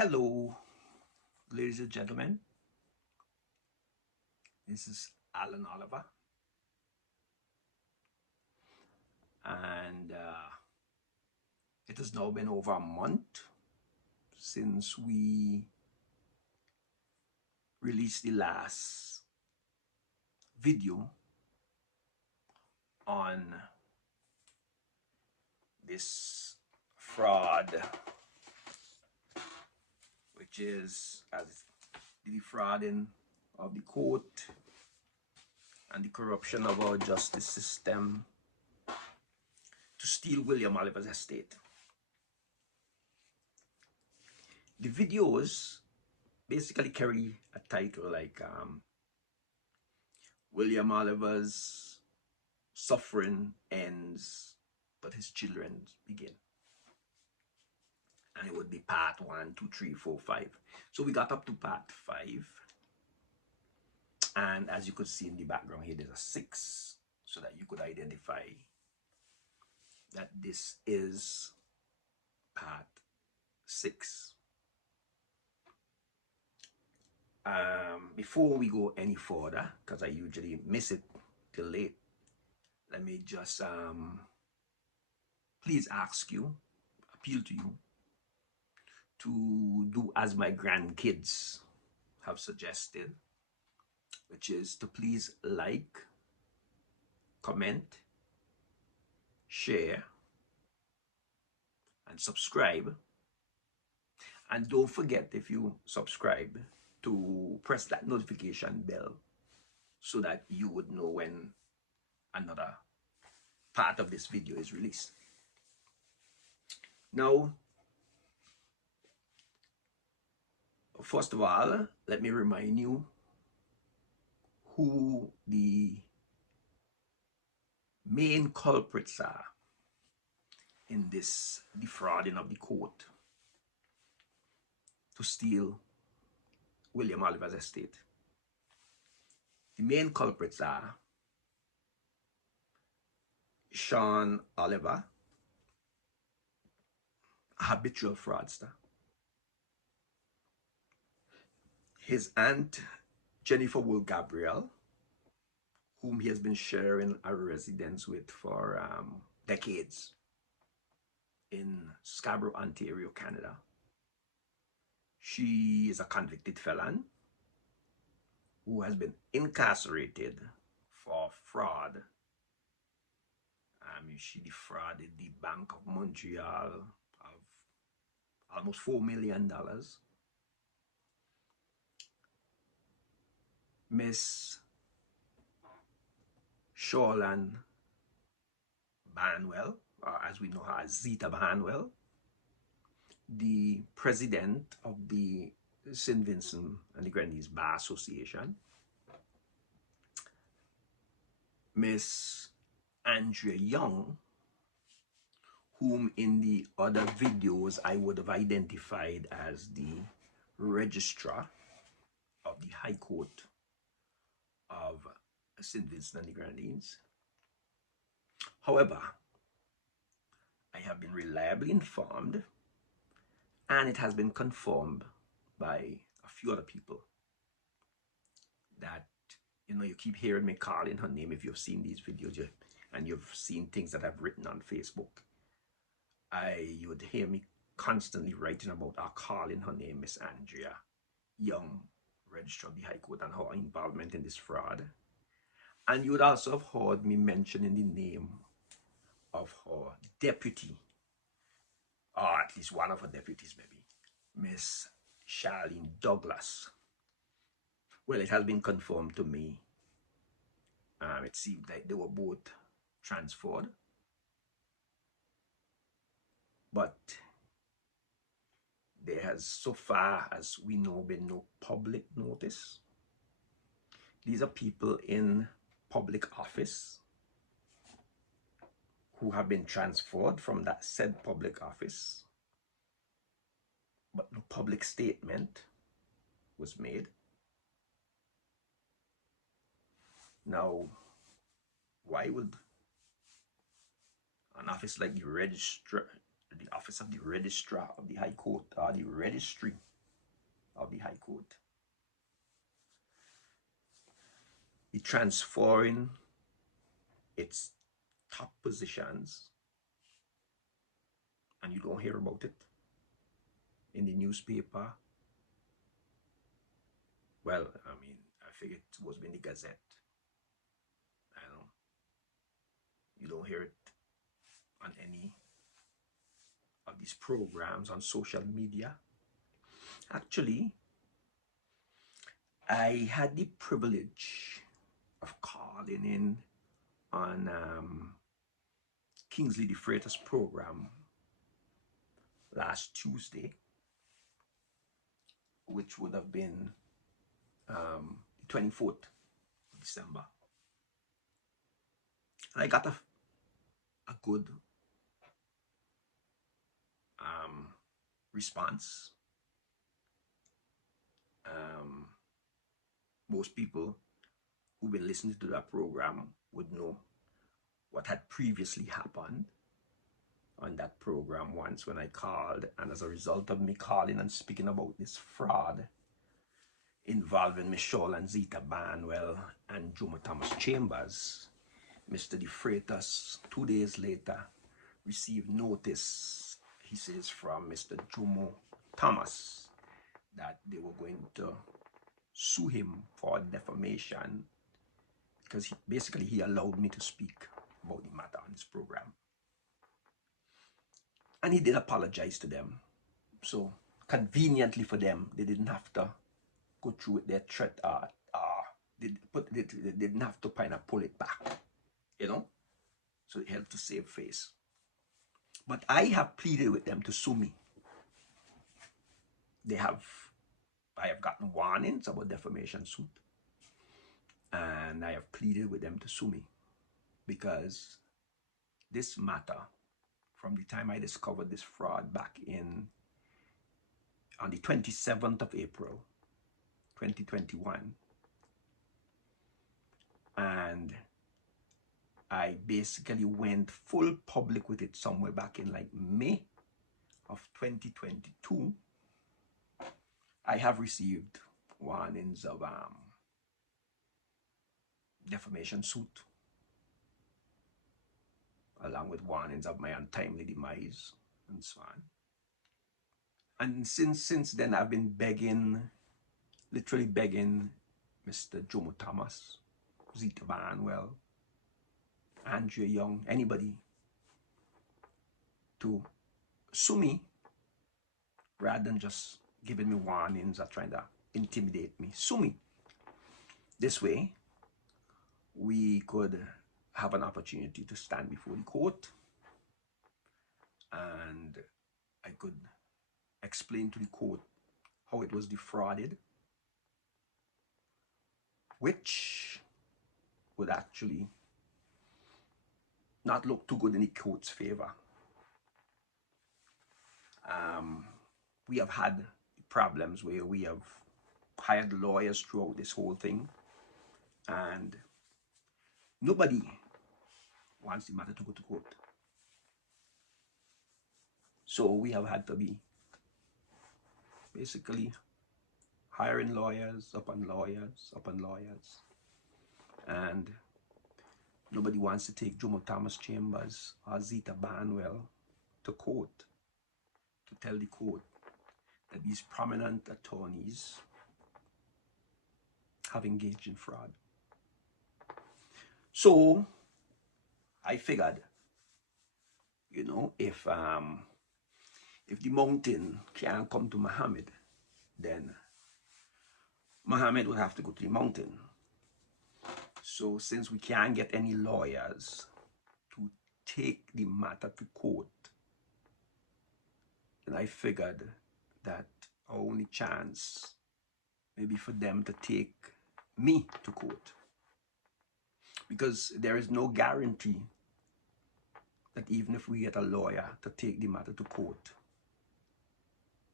Hello, ladies and gentlemen. This is Alan Oliver, and it has now been over a month since we released the last video on this fraud, which is as the defrauding of the court and the corruption of our justice system to steal William Oliver's estate. The videos basically carry a title like William Oliver's suffering ends, but his children begin. And it would be part 1, 2, 3, 4, 5. So we got up to part 5. And as you could see in the background here, there's a 6, so that you could identify that this is part 6. Before we go any further, because I usually miss it till late, let me just please appeal to you to do as my grandkids have suggested, which is to please like, comment, share, and subscribe. And don't forget, if you subscribe, to press that notification bell so that you would know when another part of this video is released. Now, first of all, let me remind you who the main culprits are in this defrauding of the court to steal William Oliver's estate. The main culprits are Sean Oliver, a habitual fraudster, his aunt Jennifer Wool Gabriel, whom he has been sharing a residence with for decades in Scarborough, Ontario, Canada. She is a convicted felon who has been incarcerated for fraud. She defrauded the Bank of Montreal of almost $4 million. Miss Shawlan Barnwell, or as we know her as Zita Barnwell, the president of the St. Vincent and the Grenadines Bar Association. Miss Andrea Young, whom in the other videos I would have identified as the registrar of the High Court of St. Vincent and the Grenadines. However, I have been reliably informed, and it has been confirmed by a few other people, that you keep hearing me calling her name. If you've seen these videos and you've seen things that I've written on Facebook, you would hear me constantly writing about her, calling her name Miss Andrea Young, Registrar of the High Court, and her involvement in this fraud. And you would also have heard me mentioning the name of her deputy, or at least one of her deputies maybe, Miss Charlene Douglas. Well, it has been confirmed to me. It seemed like they were both transferred. But there has, so far as we know, been no public notice. These are people in public office who have been transferred from that said public office, but no public statement was made. Now, why would an office like the the office of the registrar of the High Court, or the registry of the High Court. It transferring its top positions, and you don't hear about it in the newspaper. Well, I mean, I figure it was in the Gazette. I don't know. You don't hear it on any of these programs on social media. Actually, I had the privilege of calling in on Kingsley the Freighter's program last Tuesday, which would have been the 24th of December. And I got a good response. Most people who've been listening to that program would know what had previously happened on that program once when I called, and as a result of me calling and speaking about this fraud involving Michelle and Zita Barnwell and Jomo Thomas Chambers, Mr. De Freitas 2 days later received notice, he says, from Mr. Jomo Thomas that they were going to sue him for defamation because he allowed me to speak about the matter on this program. And he did apologize to them. So conveniently for them, they didn't have to go through with their threat. They didn't have to kind of pull it back, you know? So it helped to save face. But I have pleaded with them to sue me. I have gotten warnings about defamation suit. And I have pleaded with them to sue me. Because this matter, from the time I discovered this fraud back on the 27th of April, 2021, and I basically went full public with it somewhere back in like May of 2022, I have received warnings of defamation suit, along with warnings of my untimely demise and so on. And since then, I've been begging, literally begging Mr. Jomo Thomas, Zita Barnwell, Andrea Young, anybody to sue me rather than just giving me warnings or trying to intimidate me. Sue me. This way, we could have an opportunity to stand before the court and I could explain to the court how it was defrauded, which would actually not look too good in the court's favor. We have had problems where we have hired lawyers throughout this whole thing, and nobody wants the matter to go to court. So we have had to be basically hiring lawyers upon lawyers upon lawyers, and nobody wants to take Jomo Thomas Chambers or Zita Barnwell to court to tell the court that these prominent attorneys have engaged in fraud. So I figured, you know, if the mountain can't come to Muhammad, then Muhammad would have to go to the mountain. So since we can't get any lawyers to take the matter to court, then I figured that our only chance may be for them to take me to court. Because there is no guarantee that even if we get a lawyer to take the matter to court,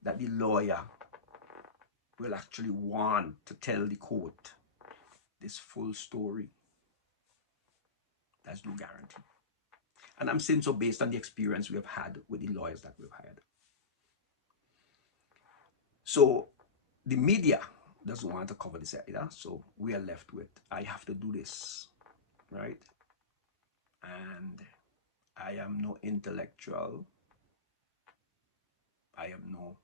that the lawyer will actually want to tell the court this full story. There's no guarantee. And I'm saying so based on the experience we have had with the lawyers that we've hired. So the media doesn't want to cover this either. So we are left with, I have to do this, right? And I am no intellectual. I am no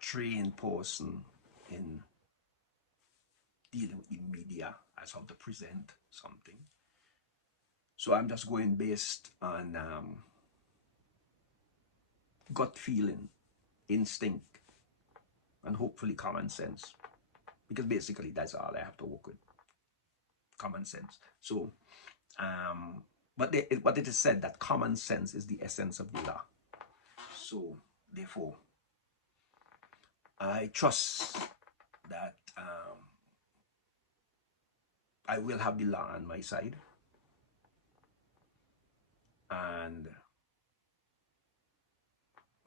trained person in dealing with the media as how to present something. So I'm just going based on gut feeling, instinct, and hopefully common sense. Because basically that's all I have to work with, common sense. So, but it is said that common sense is the essence of the law. So therefore, I trust that I will have the law on my side. And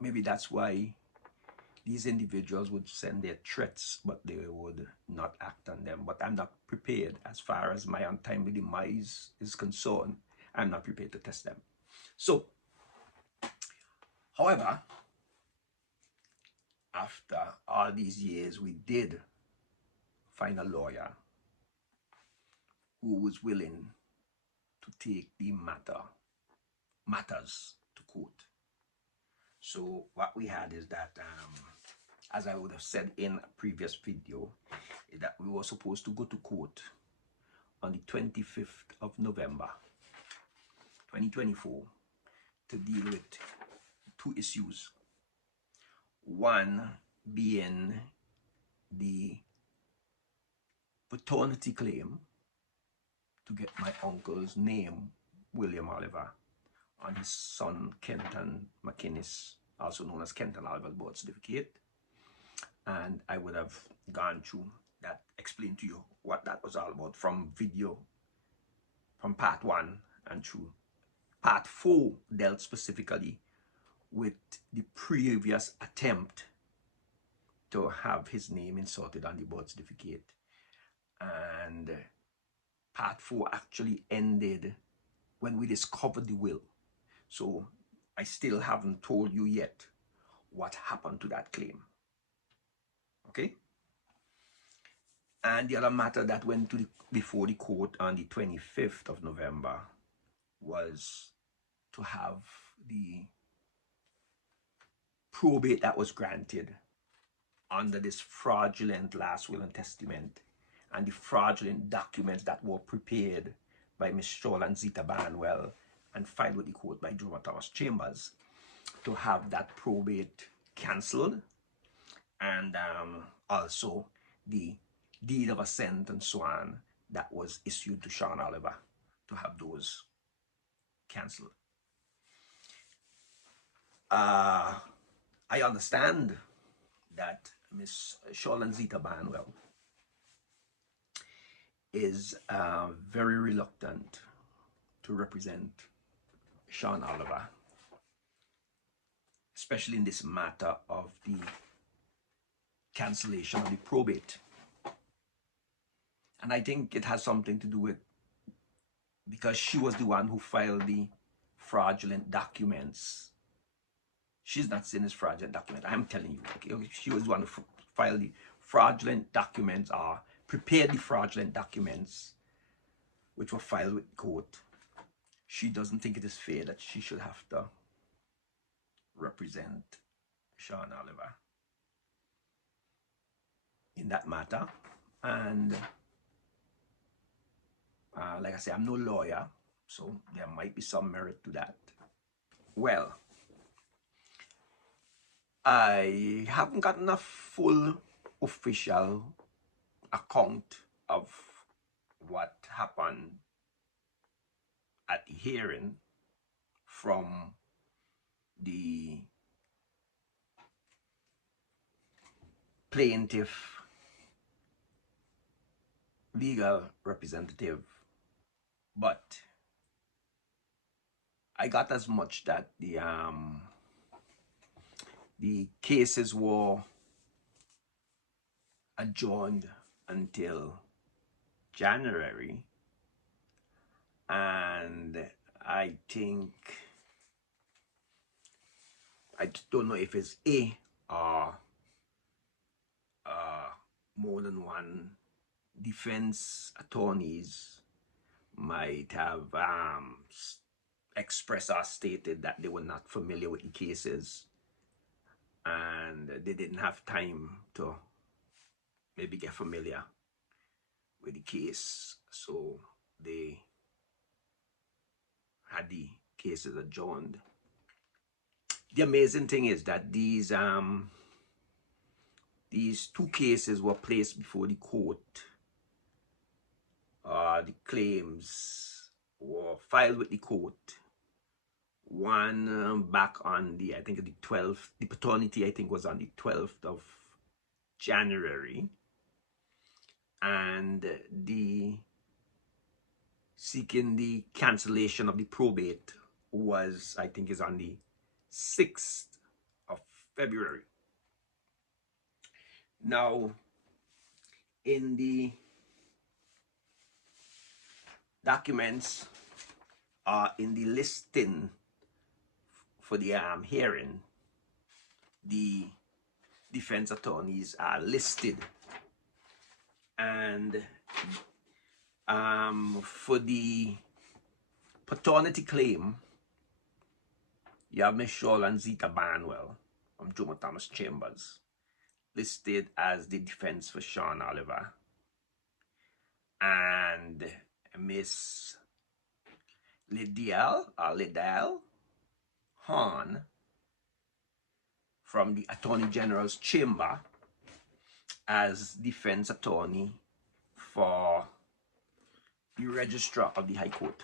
maybe that's why these individuals would send their threats, but they would not act on them. But I'm not prepared as far as my untimely demise is concerned. I'm not prepared to test them. So, however, after all these years, we did find a lawyer who was willing to take the matters to court. So what we had is that, as I would have said in a previous video, is that we were supposed to go to court on the 25th of November 2024 to deal with two issues. One being the paternity claim to get my uncle's name, William Oliver, on his son Kenton McInnes, also known as Kenton Oliver's birth certificate. And I would have gone through that, explained to you what that was all about from video, from part 1 and through. Part 4 dealt specifically with the previous attempt to have his name inserted on the birth certificate. And part 4 actually ended when we discovered the will. So I still haven't told you yet what happened to that claim. Okay? And the other matter that went to before the court on the 25th of November was to have the probate that was granted under this fraudulent last will and testament and the fraudulent documents that were prepared by Ms. Sholan Zita Barnwell and filed with the court by Juma Thomas Chambers, to have that probate cancelled, and also the deed of assent and so on that was issued to Sean Oliver, to have those cancelled. I understand that Miss Sholan Zita Barnwell is very reluctant to represent Sean Oliver, especially in this matter of the cancellation of the probate. And I think it has something to do with, because she was the one who filed the fraudulent documents. She's not saying it's fraudulent document. I'm telling you, okay? She was the one who filed the fraudulent documents, or prepared the fraudulent documents, which were filed with court. She doesn't think it is fair that she should have to represent Sean Oliver in that matter. And like I say, I'm no lawyer, so there might be some merit to that. Well, I haven't gotten a full official account of what happened at the hearing from the plaintiff legal representative, but I got as much that the cases were adjourned until January and I think, I don't know if it's a or more than one defense attorneys might have expressed or stated that they were not familiar with the cases and they didn't have time to maybe get familiar with the case, so they had the cases adjourned. The amazing thing is that these two cases were placed before the court. The claims were filed with the court. One back on the, I think the 12th, the paternity I think was on the 12th of January, and the seeking the cancellation of the probate was, I think, is on the 6th of February. Now, in the documents, in the listing for the hearing, the defense attorneys are listed, and for the paternity claim, you have Miss Shaw and Zita Barnwell from Jomo Thomas Chambers listed as the defense for Sean Oliver, and Miss Liddell Hahn from the Attorney General's chamber as defense attorney for the Registrar of the High Court.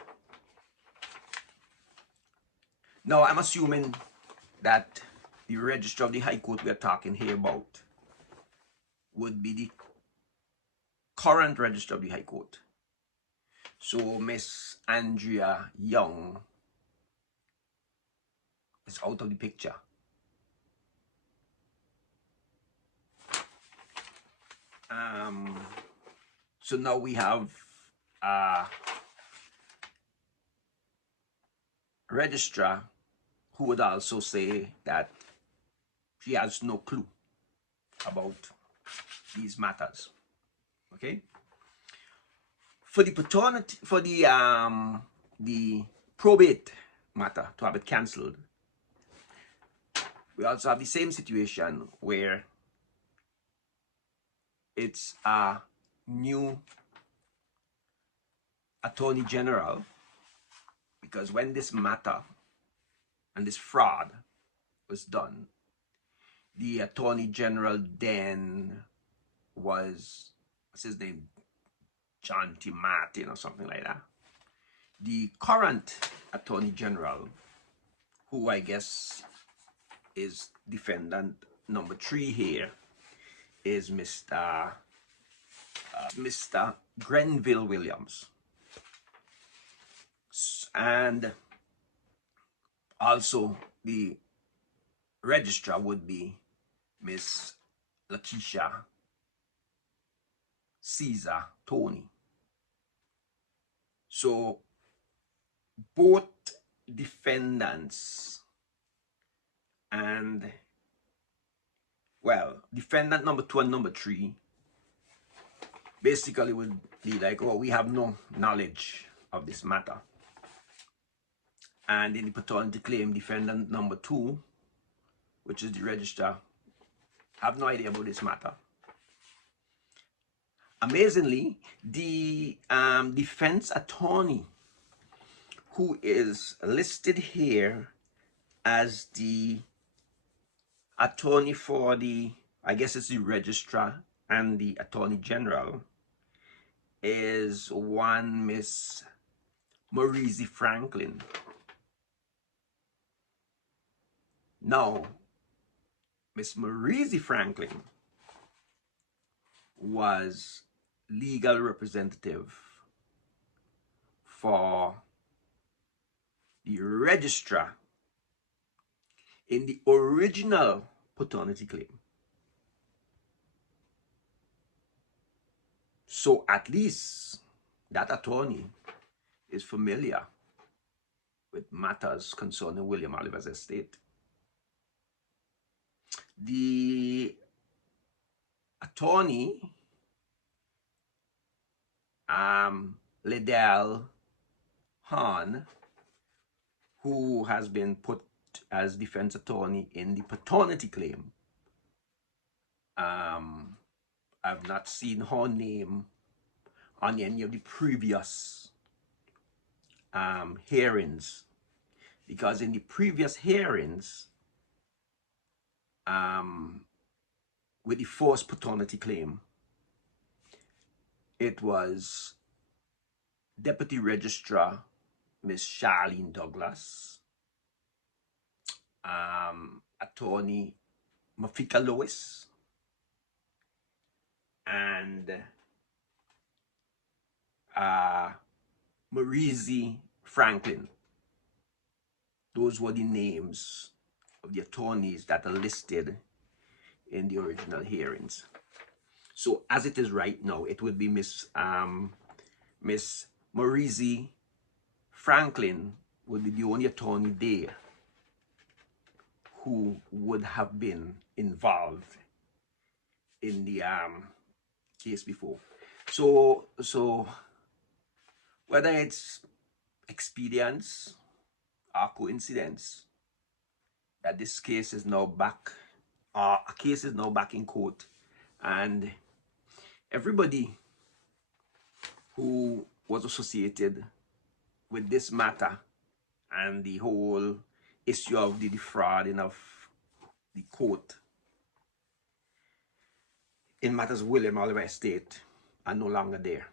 Now, I'm assuming that the Registrar of the High Court we're talking here about would be the current Registrar of the High Court. So Miss Andrea Young is out of the picture. So now we have a registrar who would also say that she has no clue about these matters. Okay. For the paternity, for the probate matter to have it cancelled, we also have the same situation where it's a new Attorney General, because when this matter and this fraud was done, the Attorney General then was, what's his name, John T. Martin or something like that. The current Attorney General, who I guess is defendant number 3 here, is Mr. Grenville Williams. And also the registrar would be Miss Lakeisha Caesar Tony. So both defendants and, well, defendant number 2 and number 3 basically would be like, oh, we have no knowledge of this matter. And in the paternity claim, defendant number 2, which is the registrar, have no idea about this matter. Amazingly, the defense attorney who is listed here as the attorney for the, I guess it's the registrar and the Attorney General, is one Miss Maurice Franklin. Now, Miss Maurice Franklin was legal representative for the registrar in the original paternity claim. So at least that attorney is familiar with matters concerning William Oliver's estate, the attorney, Liddell Hahn, who has been put as defense attorney in the paternity claim, I've not seen her name on any of the previous hearings, because in the previous hearings, with the first paternity claim, it was Deputy Registrar Miss Charlene Douglas, Attorney Mafika Lewis, and Maurice Franklin. Those were the names of the attorneys that are listed in the original hearings. So as it is right now, it would be Miss Maurice Franklin would be the only attorney there who would have been involved in the case before. So whether it's expedience or coincidence that this case is now back, a case is now back in court, and everybody who was associated with this matter and the whole issue of the defrauding of the court in matters of William Oliver estate are no longer there,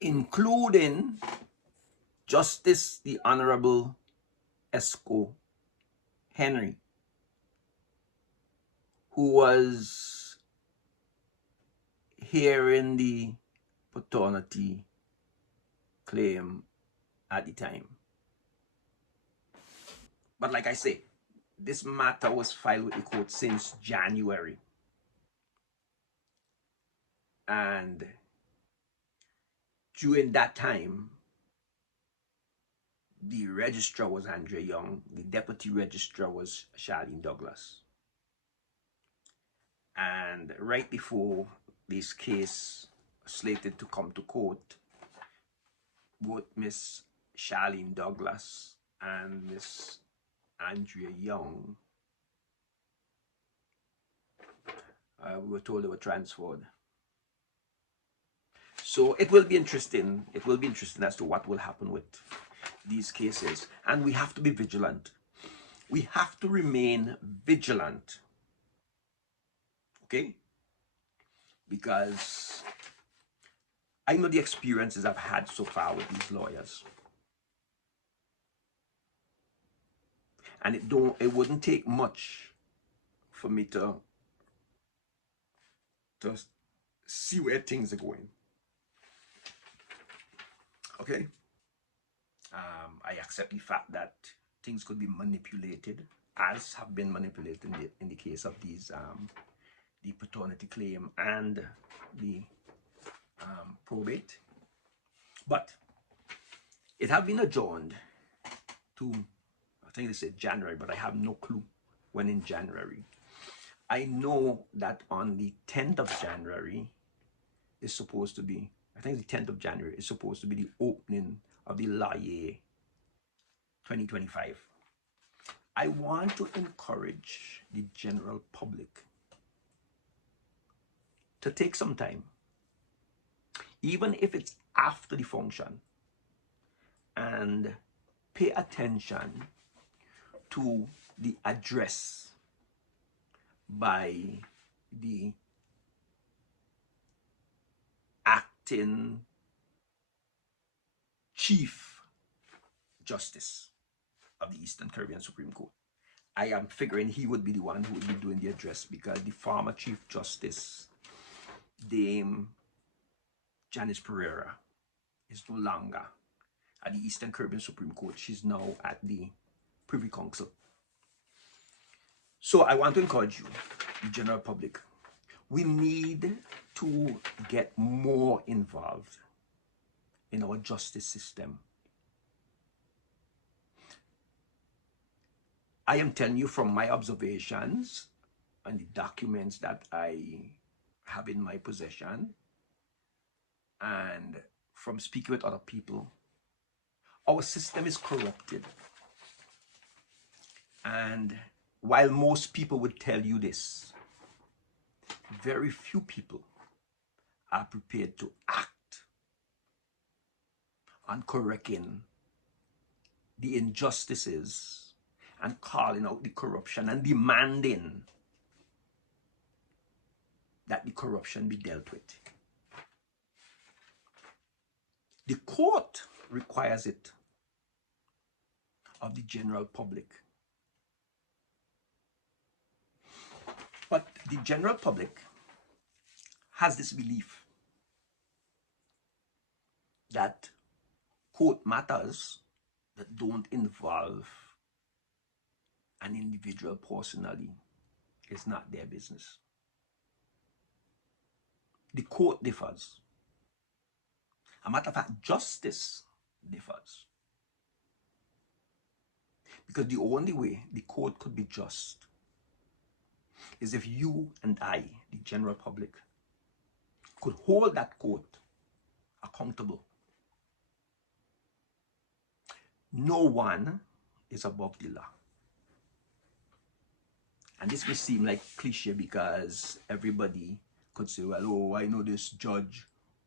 including Justice the Honorable Esco Henry, who was hearing the paternity claim at the time. But like I say, this matter was filed with the court since January. And during that time, the registrar was Andrea Young, the deputy registrar was Charlene Douglas. And right before this case slated to come to court, both Miss Charlene Douglas and Miss Andrea Young, we were told they were transferred. So it will be interesting. It will be interesting as to what will happen with these cases. And we have to be vigilant. We have to remain vigilant. Okay? Because I know the experiences I've had so far with these lawyers. And it wouldn't take much for me to see where things are going. Okay? I accept the fact that things could be manipulated, as have been manipulated in the case of these the paternity claim and the probate. But it has been adjourned to, I think they said January, but I have no clue when in January. I know that on the 10th of January is supposed to be, I think the 10th of January is supposed to be the opening of the law year 2025. I want to encourage the general public to take some time, even if it's after the function, and pay attention to the address by the acting Chief Justice of the Eastern Caribbean Supreme Court. I am figuring he would be the one who would be doing the address, because the former Chief Justice, Dame Janice Pereira, is no longer at the Eastern Caribbean Supreme Court. She's now at the Privy Council. So I want to encourage you, the general public, we need to get more involved in our justice system. I am telling you from my observations and the documents that I have in my possession, and from speaking with other people, our system is corrupted. And while most people would tell you this, very few people are prepared to act on correcting the injustices and calling out the corruption and demanding that the corruption be dealt with. The court requires it of the general public. But the general public has this belief that court matters that don't involve an individual personally is not their business. The court differs. A matter of fact, justice differs. Because the only way the court could be just is if you and I, the general public, could hold that court accountable. No one is above the law. And this may seem like cliche because everybody could say, well, oh, I know this judge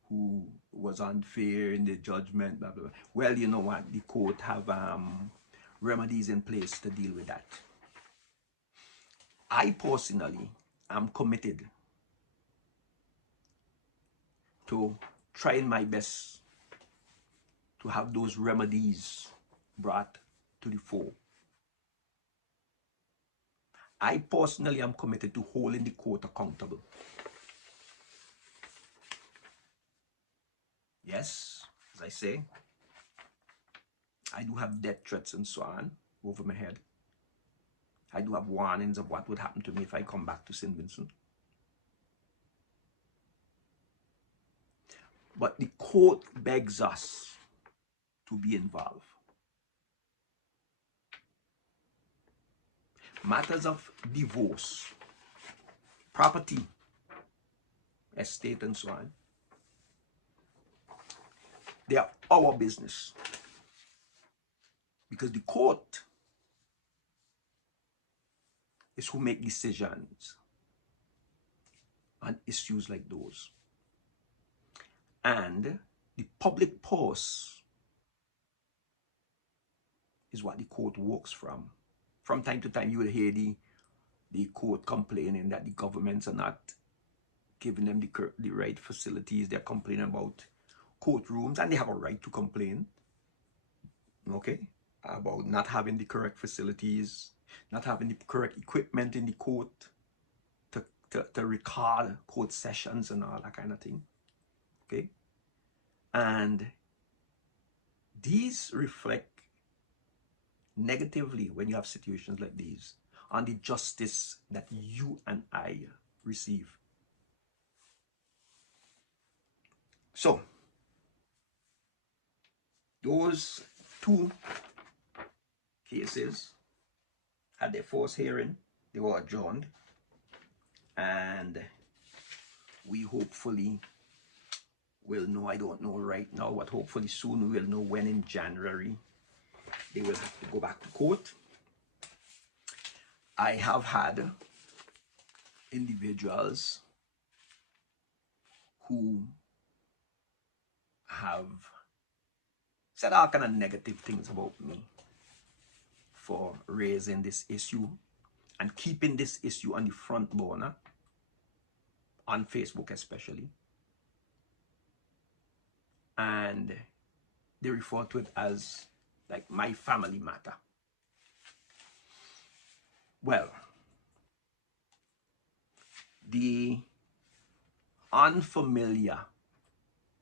who was unfair in the judgment, blah, blah, blah. Well, you know what? The court have remedies in place to deal with that. I personally am committed to trying my best to have those remedies brought to the fore. I personally am committed to holding the court accountable. Yes, as I say, I do have death threats and so on over my head. I do have warnings of what would happen to me if I come back to St. Vincent. But the court begs us to be involved. Matters of divorce, property, estate and so on, they are our business. Because the court is who make decisions on issues like those. And the public purse is what the court works from. From time to time, you will hear the court complaining that the governments are not giving them the right facilities. They're complaining about courtrooms, and they have a right to complain, okay, about not having the correct facilities, not having the correct equipment in the court to record court sessions and all that kind of thing, okay? And these reflect negatively, when you have situations like these, on the justice that you and I receive. So, those two cases had their first hearing. They were adjourned, and we hopefully will know, I don't know right now, but hopefully soon we will know when in January they will have to go back to court. I have had individuals who have said all kind of negative things about me for raising this issue and keeping this issue on the front burner, on Facebook especially. And they refer to it as like my family matter. Well, the unfamiliar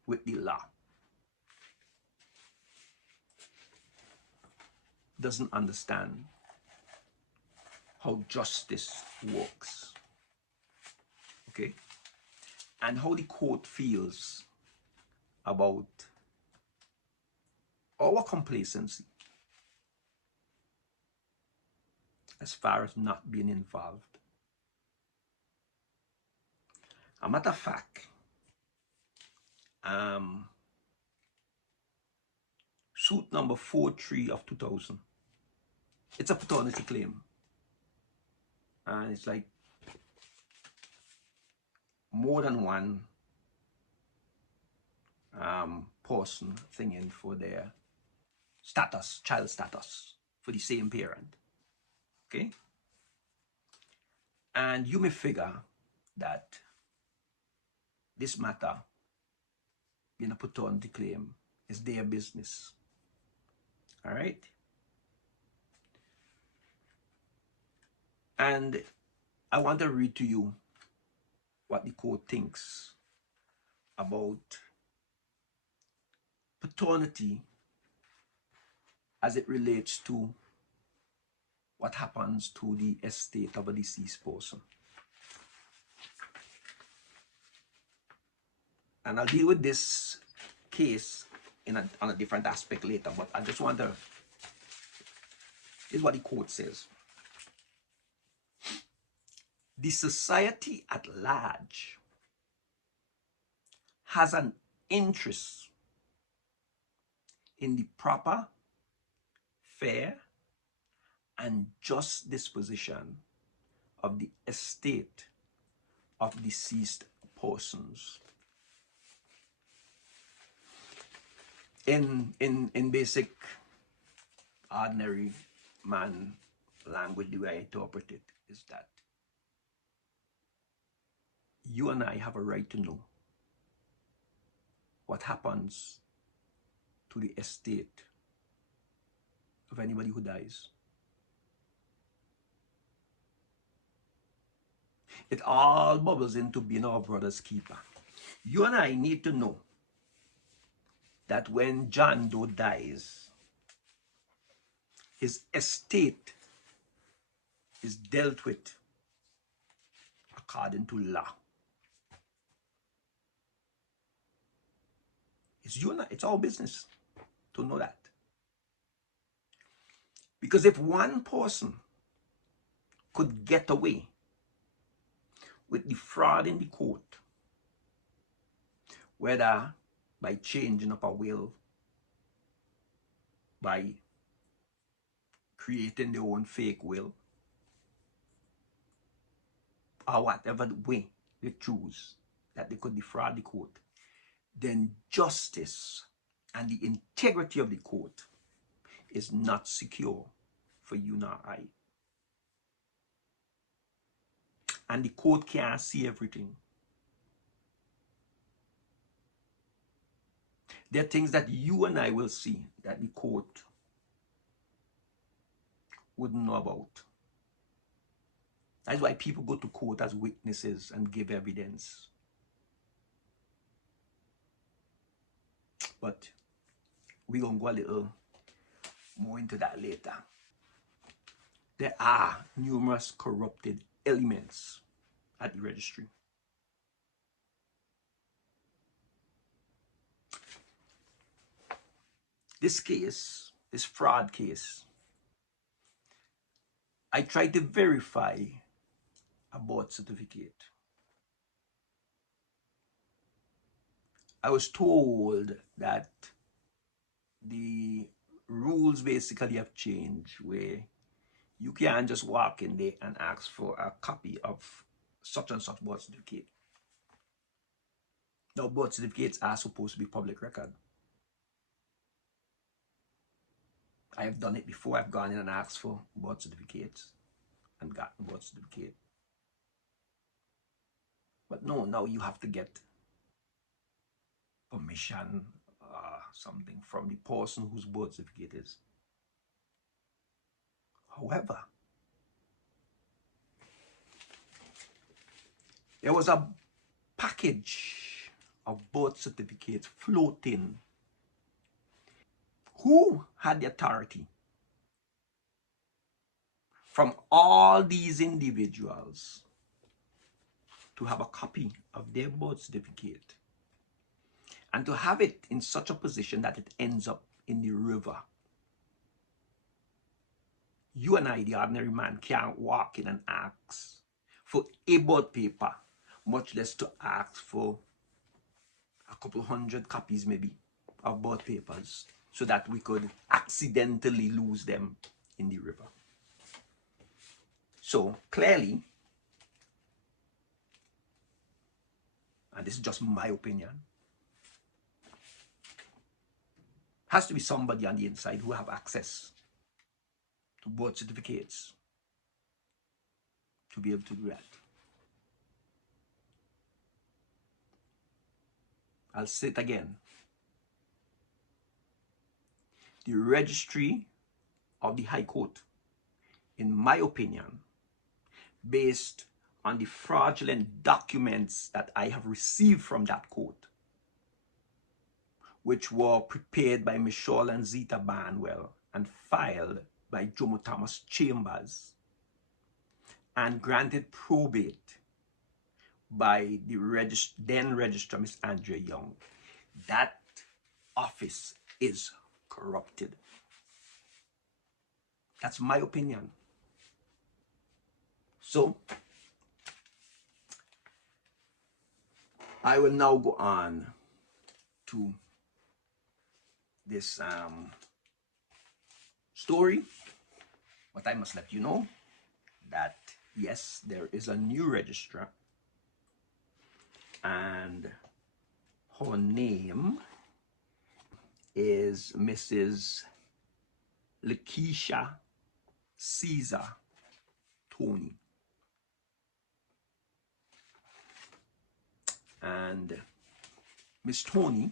with the law doesn't understand how justice works, okay, and how the court feels about our complacency as far as not being involved. A matter of fact, suit number 43 of 2000, it's a paternity claim. And it's like more than one person thinking for their status, child status, for the same parent. Okay? And you may figure that this matter, being a paternity claim, is their business. All right? And I want to read to you what the court thinks about paternity as it relates to what happens to the estate of a deceased person. And I'll deal with this case on a different aspect later, but I just want to, this is what the court says. The society at large has an interest in the proper, fair, and just disposition of the estate of deceased persons. In basic, ordinary man language, the way I interpret it is that you and I have a right to know what happens to the estate of anybody who dies. It all bubbles into being our brother's keeper. You and I need to know that when John Doe dies, his estate is dealt with according to law. It's you and I, it's our business to know that. Because if one person could get away with the fraud in the court, whether by changing up a will, by creating their own fake will, or whatever way they choose that they could defraud the court, then justice and the integrity of the court is not secure for you nor I. And the court can't see everything. There are things that you and I will see that the court wouldn't know about. That's why people go to court as witnesses and give evidence. But we're going to go a little more into that later. There are numerous corrupted elements at the registry. This case, this fraud case, I tried to verify a birth certificate. I was told that the rules basically have changed, where you can't just walk in there and ask for a copy of such and such birth certificate. Now, birth certificates are supposed to be public record. I have done it before. I've gone in and asked for birth certificates and gotten birth certificate. But no, now you have to get permission, something from the person whose birth certificate is. However, there was a package of birth certificates floating. Who had the authority from all these individuals to have a copy of their birth certificate and to have it in such a position that it ends up in the river? You and I, the ordinary man, can't walk in and ask for a board paper, much less to ask for a couple hundred copies maybe of board papers so that we could accidentally lose them in the river. So clearly, and this is just my opinion, has to be somebody on the inside who have access to both certificates to be able to do that. I'll say it again. The registry of the High Court, in my opinion, based on the fraudulent documents that I have received from that court, which were prepared by Michelle and Zita Barnwell and filed by Jomo Thomas Chambers and granted probate by the then Registrar Miss Andrea Young, that office is corrupted. That's my opinion. So I will now go on to this story, but I must let you know that yes, there is a new registrar, and her name is Mrs. Lakeisha Caesar Tony. And Miss Tony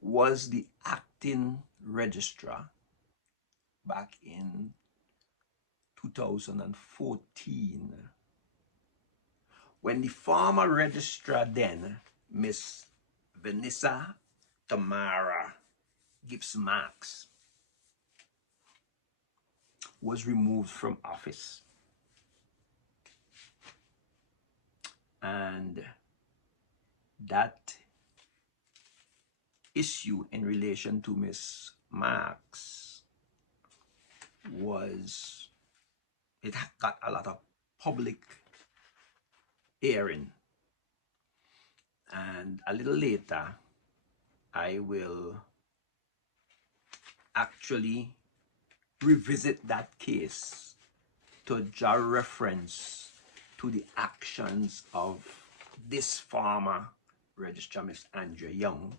was the acting registrar back in 2014 when the former registrar then, Miss Vanessa Tamara Gibbs Marks, was removed from office. And that issue in relation to Miss Marks it got a lot of public airing. And a little later, I will actually revisit that case to draw reference to the actions of this former registrar, Miss Andrea Young,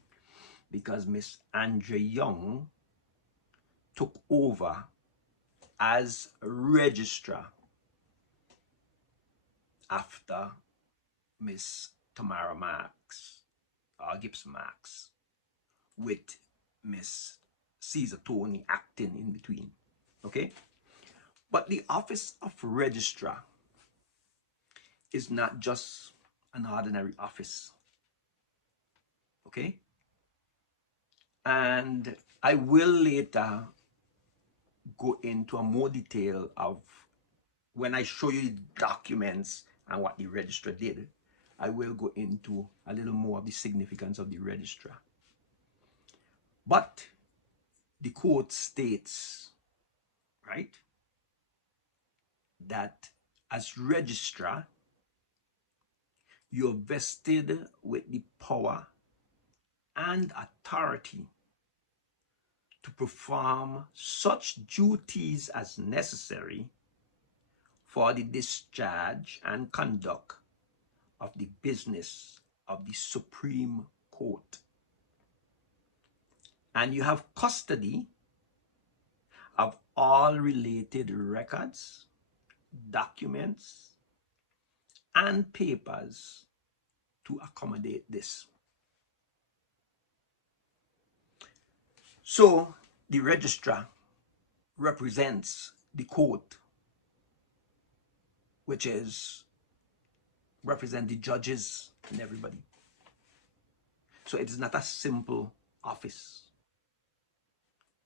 because Miss Andrea Young took over as registrar after Miss Tamara Marks, or Gibbs Marks, with Miss Caesar Tony acting in between. Okay? But the office of registrar is not just an ordinary office. Okay? And I will later go into a more detail of when I show you the documents and what the registrar did. I will go into a little more of the significance of the registrar. But the court states, right, that as registrar, you're vested with the power and authority to perform such duties as necessary for the discharge and conduct of the business of the Supreme Court. And you have custody of all related records, documents, and papers to accommodate this. So the registrar represents the court, which represent the judges and everybody. So it is not a simple office.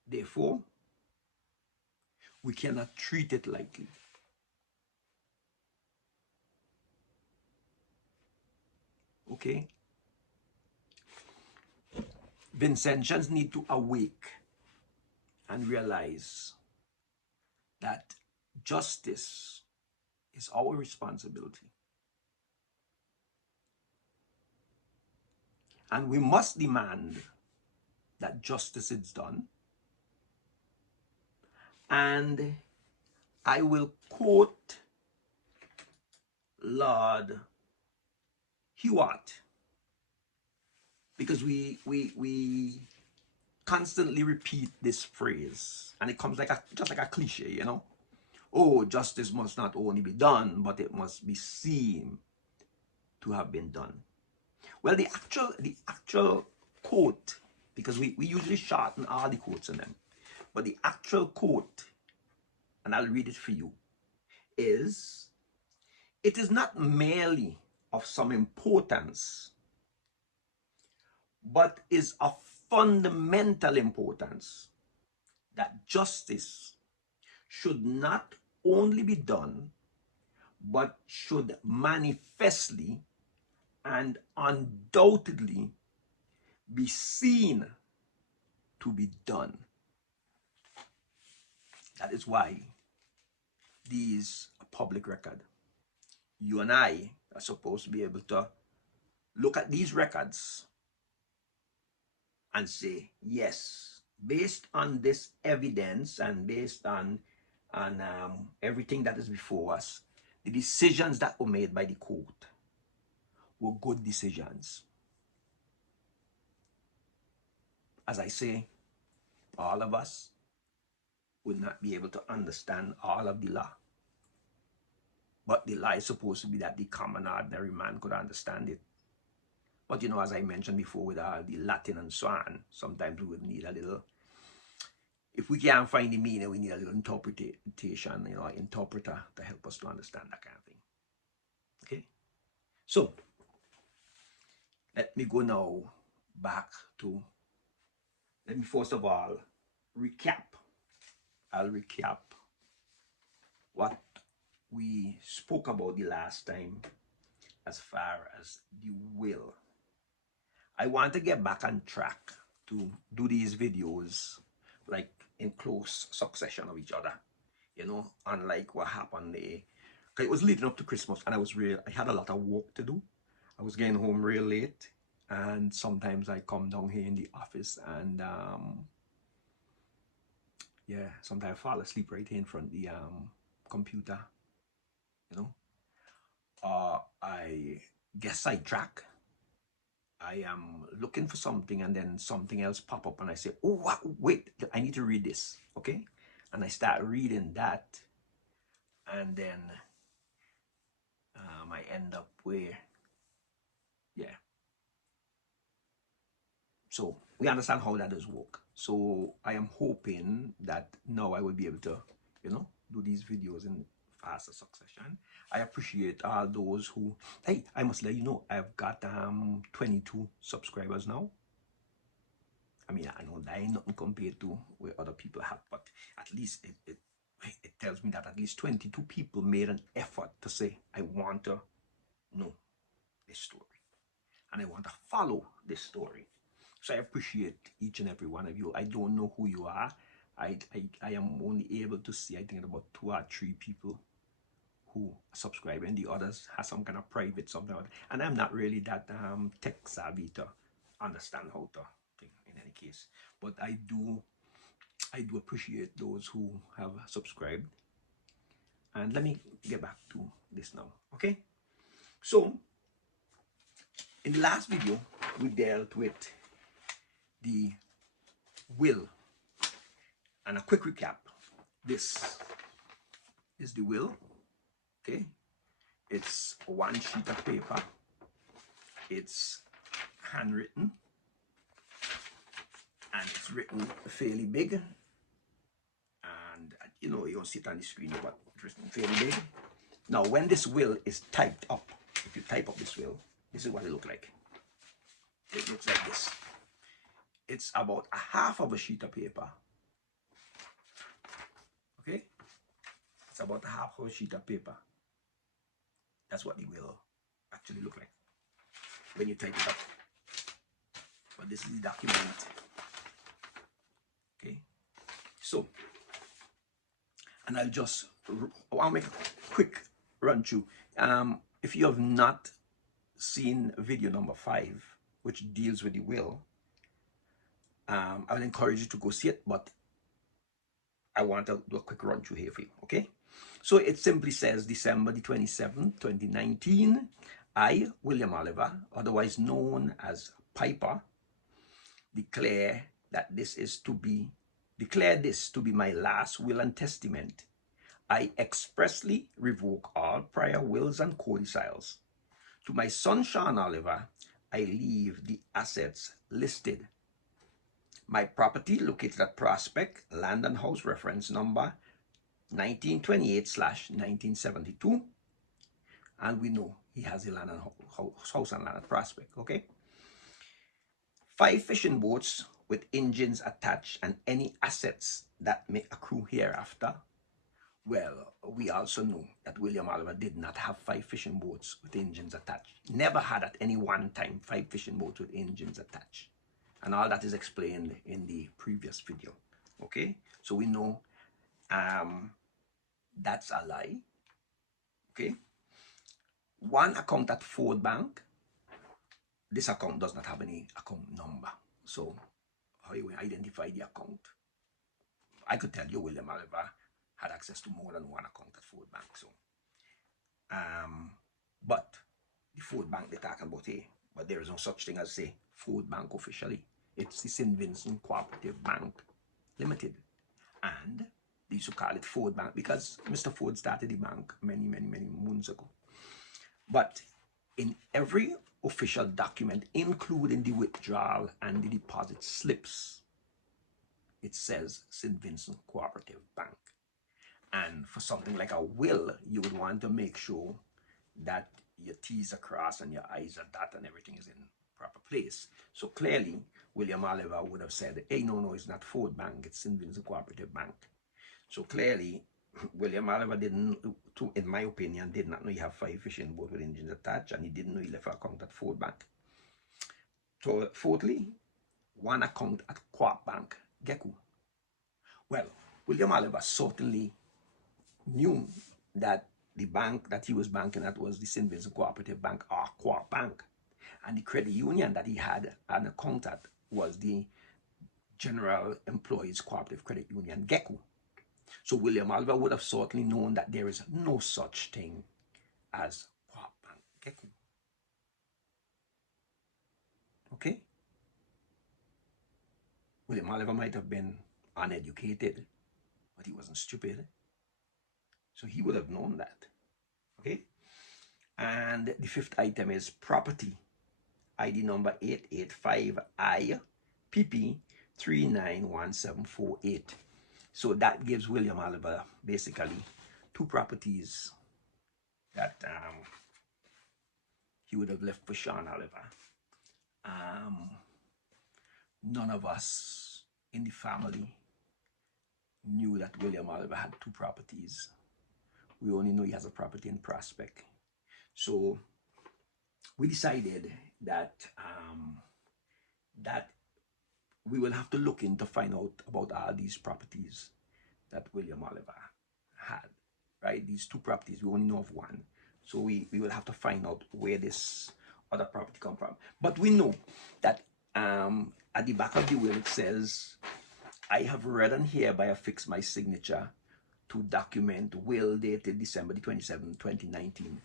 Therefore, we cannot treat it lightly. Okay? Vincentians need to awake and realize that justice is our responsibility. And we must demand that justice is done. And I will quote Lord Huart, because we constantly repeat this phrase, and it comes like just like a cliche, you know. Oh, justice must not only be done, but it must be seen to have been done. Well, the actual quote, because we usually shorten all the quotes in them, but the actual quote, and I'll read it for you, is, it is not merely of some importance, but is of fundamental importance, that justice should not only be done, but should manifestly and undoubtedly be seen to be done. That is why these are public record. You and I are supposed to be able to look at these records and say, yes, based on this evidence and based on everything that is before us, the decisions that were made by the court were good decisions. As I say, all of us would not be able to understand all of the law. But the law is supposed to be that the common ordinary man could understand it. But you know, as I mentioned before, with all the Latin and so on, sometimes we would need a little, if we can't find the meaning, we need a little interpretation, you know, interpreter to help us to understand that kind of thing. Okay? So, let me go now back to, let me first of all recap. I'll recap what we spoke about the last time as far as the will. I want to get back on track to do these videos like in close succession of each other, you know, unlike what happened there. It was leading up to Christmas, and I had a lot of work to do. I was getting home real late, and sometimes I come down here in the office and yeah, sometimes I fall asleep right here in front of the computer, you know. I get sidetracked. I am looking for something, and then something else pop up, and I say, oh, what? Wait, I need to read this, okay? And I start reading that, and then I end up where, yeah. So we understand how that does work. So I am hoping that now I will be able to, you know, do these videos in faster succession. I appreciate all those who, hey, I must let you know, I've got 22 subscribers now. I mean, I know that ain't nothing compared to where other people have, but at least it tells me that at least 22 people made an effort to say, I want to know this story, and I want to follow this story. So I appreciate each and every one of you. I don't know who you are. I am only able to see, I think, about 2 or 3 people who subscribe, and the others have some kind of private something. And I'm not really that tech savvy to understand how to think in any case. But I do appreciate those who have subscribed. And let me get back to this now. Okay? So in the last video, we dealt with the will. And a quick recap. This is the will. Okay? It's one sheet of paper. It's handwritten. And it's written fairly big. And you know, you don't see it on the screen, but it's written fairly big. Now, when this will is typed up, if you type up this will, this is what it looks like. It looks like this. It's about a half of a sheet of paper. Okay? It's about a half of a sheet of paper. That's what the will actually look like when you type it up. But this is the document. Okay? So, and I want to make a quick run through. If you have not seen video number 5, which deals with the will, I would encourage you to go see it, but I want to do a quick run through here for you, okay? So it simply says December the 27th, 2019, I, William Oliver, otherwise known as Piper, declare this to be my last will and testament. I expressly revoke all prior wills and codicils. To my son Sean Oliver, I leave the assets listed. My property located at Prospect, Land and House reference number 1928/1972. And we know he has a land and house and land at Prospect, okay? 5 fishing boats with engines attached and any assets that may accrue hereafter. Well, we also know that William Oliver did not have 5 fishing boats with engines attached. Never had at any one time 5 fishing boats with engines attached. And all that is explained in the previous video. Okay? So we know that's a lie. Okay? One account at Ford Bank. This account does not have any account number. So how you will identify the account? I could tell you William Oliver had access to more than one account at Ford Bank. So, but the Ford Bank they're talking about here, but there is no such thing as a Ford Bank officially. It's the St. Vincent Cooperative Bank Limited. And they used to call it Ford Bank because Mr. Ford started the bank many moons ago. But in every official document, including the withdrawal and the deposit slips, it says St. Vincent Cooperative Bank. And for something like a will, you would want to make sure that your T's are crossed and your I's are dotted and everything is in proper place. So clearly, William Oliver would have said, hey, no, it's not Ford Bank, it's St. Vincent Cooperative Bank. So clearly, William Oliver didn't, in my opinion, did not know he have 5 fishing boats with engines attached, and he didn't know he left an account at Ford Bank. So fourthly, one account at Co-op Bank, Geku. Well, William Oliver certainly knew that the bank that he was banking at was the St. Vincent Cooperative Bank, or Co-op Bank. And the credit union that he had an account at was the General Employees Cooperative Credit Union, GECU. So William Oliver would have certainly known that there is no such thing as Co-op Bank, GECU. Okay? William Oliver might have been uneducated, but he wasn't stupid. So he would have known that. Okay? And the 5th item is property. ID number 885I PP 391748. So that gives William Oliver basically 2 properties that he would have left for Sean Oliver. None of us in the family knew that William Oliver had 2 properties. We only know he has a property in Prospect. So we decided that that we will have to look in to find out about all these properties that William Oliver had, right? These 2 properties, we only know of one. So we will have to find out where this other property come from. But we know that at the back of the will it says, I have read and hereby affix my signature to document will dated December the 27th, 2019.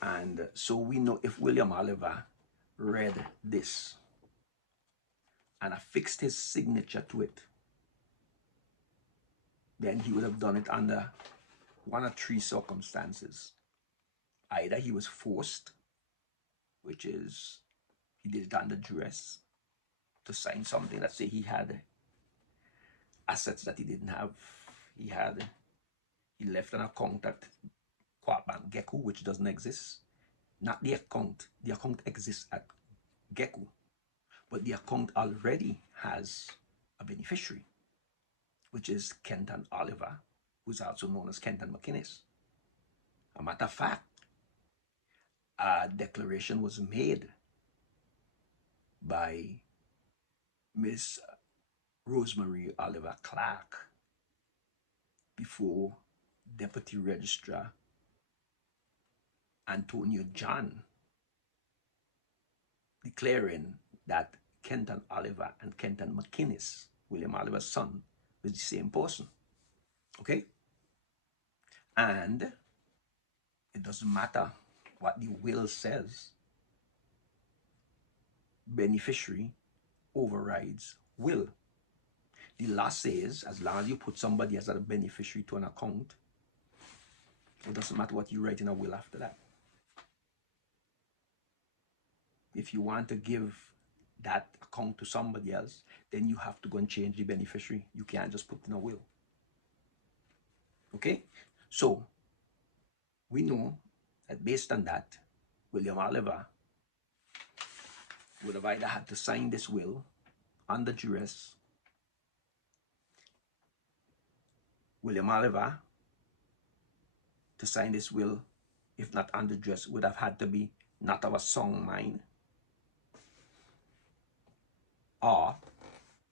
And so we know if William Oliver read this and affixed his signature to it, then he would have done it under 1 or 3 circumstances. Either he was forced, which is he did it under duress, to sign something that say he had assets that he didn't have. He left an account at Co-op Bank GECU, which doesn't exist. Not the account. The account exists at GECU, but the account already has a beneficiary, which is Kenton Oliver, who's also known as Kenton McInnes. A matter of fact, a declaration was made by Miss Rosemary Oliver Clark before Deputy Registrar Antonio John, declaring that Kenton Oliver and Kenton McInnes, William Oliver's son, was the same person. Okay? And it doesn't matter what the will says, beneficiary overrides will. The law says as long as you put somebody as a beneficiary to an account, it doesn't matter what you write in a will after that. If you want to give that account to somebody else, then you have to go and change the beneficiary. You can't just put in a will. Okay? So, we know that based on that, William Oliver would have either had to sign this will under duress. William Oliver, to sign this will, if not under duress, would have had to be not of a sound mind. Or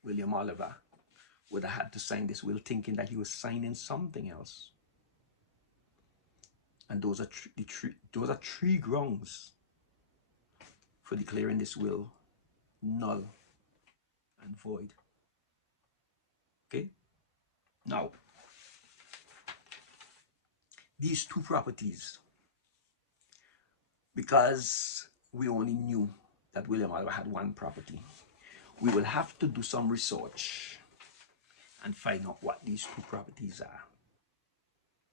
William Oliver would have had to sign this will thinking that he was signing something else. And those are three grounds for declaring this will null and void. Okay? Now, these two properties, because we only knew that William Oliver had one property, we will have to do some research and find out what these two properties are.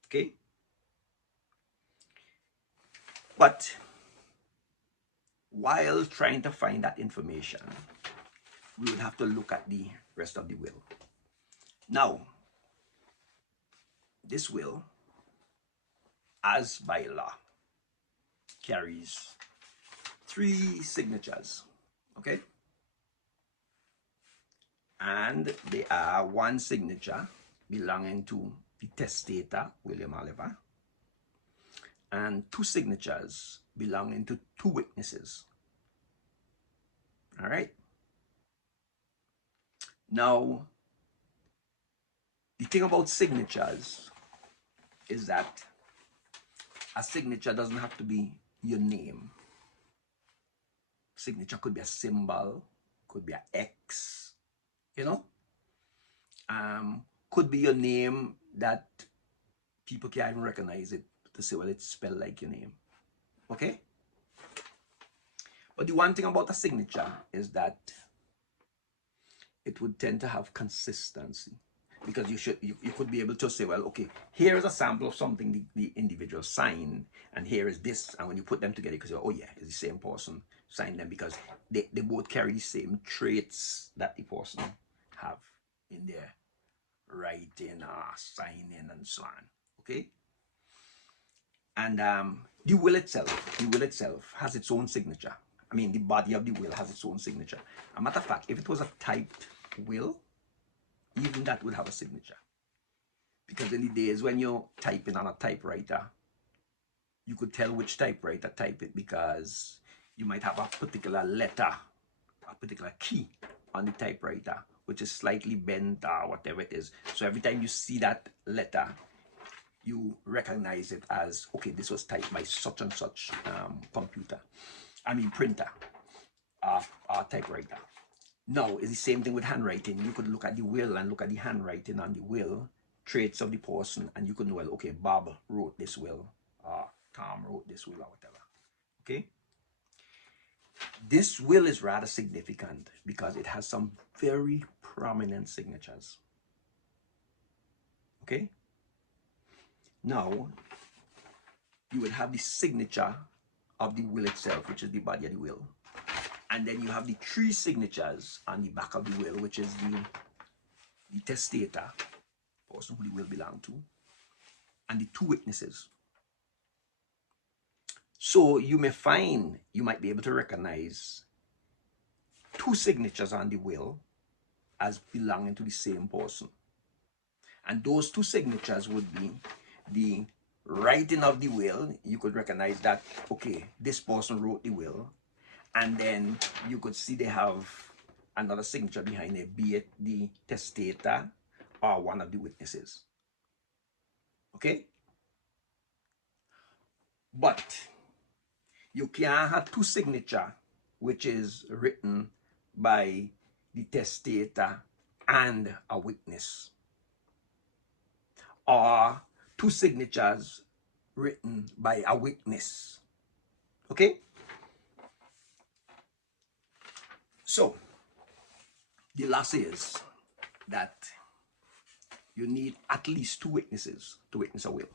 Okay? But while trying to find that information, we will have to look at the rest of the will. Now, this will, as by law, carries 3 signatures. Okay? And they are 1 signature belonging to the testator, William Oliver, and 2 signatures belonging to 2 witnesses. All right? Now, the thing about signatures is that a signature doesn't have to be your name. Signature could be a symbol, could be an X, you know? Could be your name that people can't even recognize it to say, well, it's spelled like your name. Okay? But the one thing about a signature is that it would tend to have consistency, because you could be able to say, well, okay, here is a sample of something the individual signed, and here is this, and when you put them together, you can say, oh yeah, it's the same person signed them, because they both carry the same traits that the person have in their writing, signing, and so on. Okay? And the will itself has its own signature. I mean, the body of the will has its own signature. As a matter of fact, if it was a typed will, even that would have a signature. Because in the days when you're typing on a typewriter, you could tell which typewriter type it, because you might have a particular letter, a particular key on the typewriter, which is slightly bent or whatever it is. So every time you see that letter, you recognize it as, okay, this was typed by such and such printer, typewriter. Now, it's the same thing with handwriting. You could look at the will and look at the handwriting on the will, traits of the person, and you could know, well, okay, Bob wrote this will, Tom wrote this will, or whatever. Okay? This will is rather significant because it has some very prominent signatures. Okay? Now, you would have the signature of the will itself, which is the body of the will. And then you have the 3 signatures on the back of the will, which is the testator, person who the will belong to, and the 2 witnesses. So you might be able to recognize 2 signatures on the will as belonging to the same person. And those 2 signatures would be the writing of the will. You could recognize that, okay, this person wrote the will. And then you could see they have another signature behind it, be it the testator or one of the witnesses. Okay? But you can't have two signatures, which is written by the testator and a witness, or two signatures written by a witness. Okay? So, the last is that you need at least two witnesses to witness a will,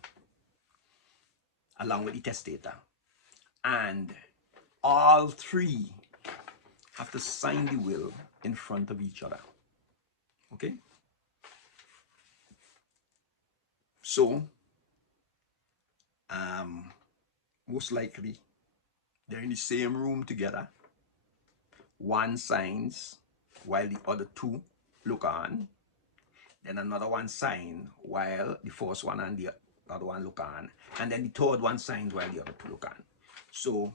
along with the testator. And all three have to sign the will in front of each other. Okay? So, most likely, they're in the same room together. One signs while the other two look on. Then another one signs while the first one and the other one look on. And then the third one signs while the other two look on. So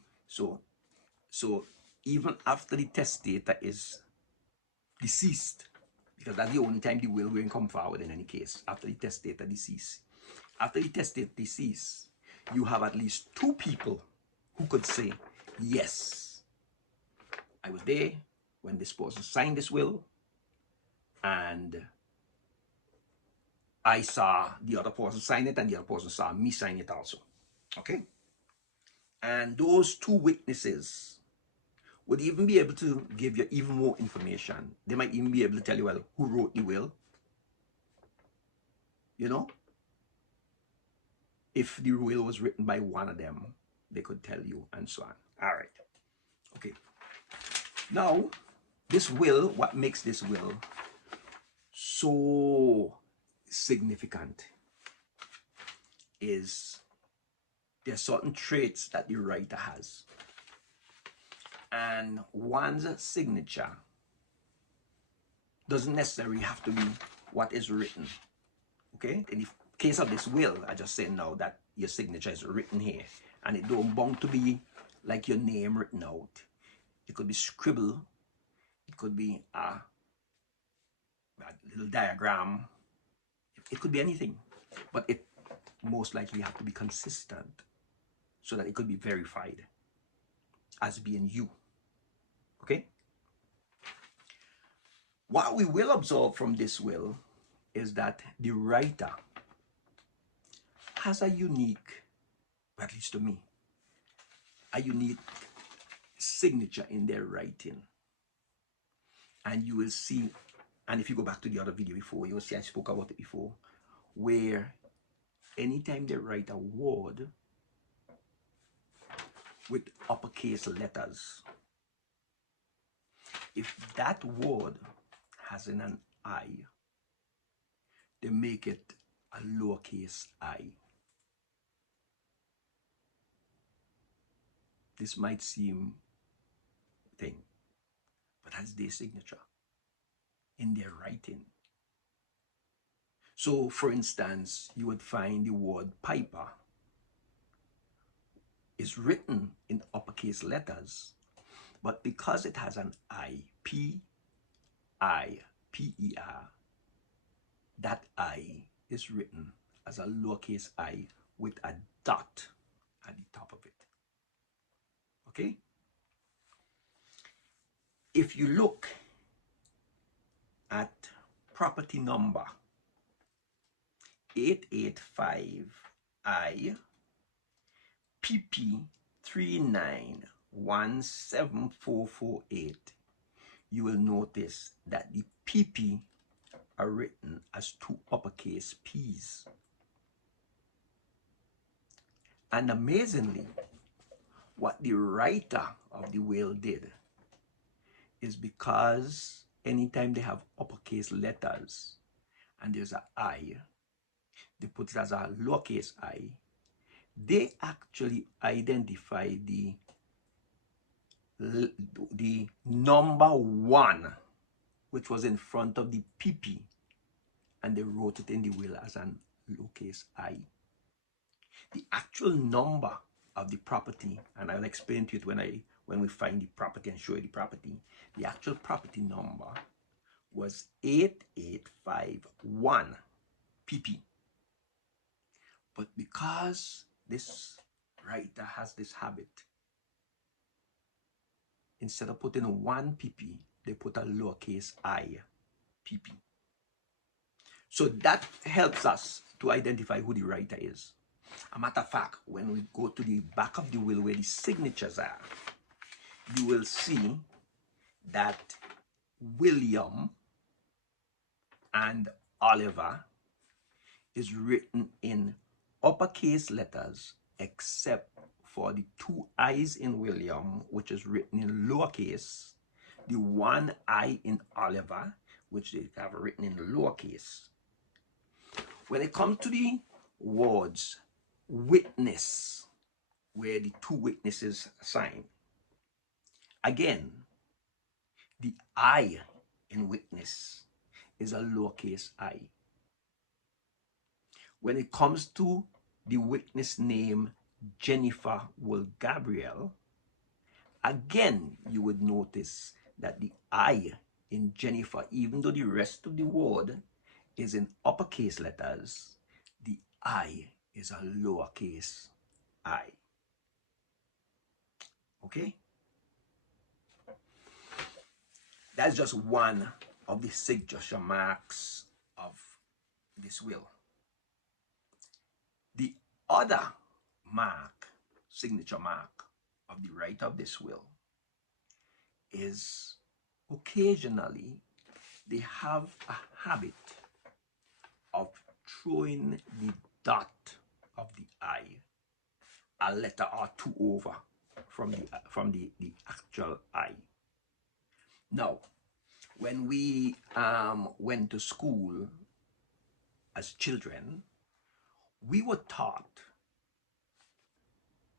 even after the testator is deceased, because that's the only time the will will come forward in any case, after the testator deceased. After the testator deceased, you have at least two people who could say, yes, I was there when this person signed this will, and I saw the other person sign it, and the other person saw me sign it also. Okay? And those two witnesses would even be able to give you even more information. They might even be able to tell you, well, who wrote the will? You know? If the will was written by one of them, they could tell you, and so on. All right. Okay. Now, this will, what makes this will so significant is there are certain traits that the writer has. And one's signature doesn't necessarily have to be what is written. Okay? In the case of this will, I just say now that your signature is written here. And it don't bound to be like your name written out. It could be scribble. It could be a little diagram. It could be anything. But it most likely have to be consistent so that it could be verified as being you. Okay? What we will observe from this will is that the writer has a unique, at least to me, a unique signature in their writing. And you will see, and if you go back to the other video before, you'll see I spoke about it before, where anytime they write a word with uppercase letters, if that word has an I, they make it a lowercase I. This might seem thing, but that's their signature in their writing. So, for instance, you would find the word Piper is written in uppercase letters, but because it has an I, P-I-P-E-R, that I is written as a lowercase I with a dot at the top of it. Okay? If you look at property number 885I PP 3917448, you will notice that the PP are written as two uppercase P's. And amazingly, what the writer of the will did is, because anytime they have uppercase letters and there's an I, they put it as a lowercase I. They actually identify the number 1, which was in front of the PP, and they wrote it in the will as an lowercase I. The actual number of the property, and I'll explain to you when we find the property and show you the property, the actual property number was 8851 PP. But because this writer has this habit, instead of putting one PP, they put a lowercase I, PP. So that helps us to identify who the writer is. A matter of fact, when we go to the back of the will where the signatures are, you will see that William and Oliver is written in uppercase letters except for the two I's in William, which is written in lowercase, the one I in Oliver, which they have written in lowercase. When it comes to the words witness, where the two witnesses sign, again, the I in witness is a lowercase I. When it comes to the witness name Jennifer Will Gabriel, again, you would notice that the I in Jennifer, even though the rest of the word is in uppercase letters, the I is a lowercase I. Okay? That's just one of the signature marks of this will. The other mark, signature mark of the writer of this will is occasionally they have a habit of throwing the dot of the I a letter or two over from the actual I. Now, when we went to school as children, we were taught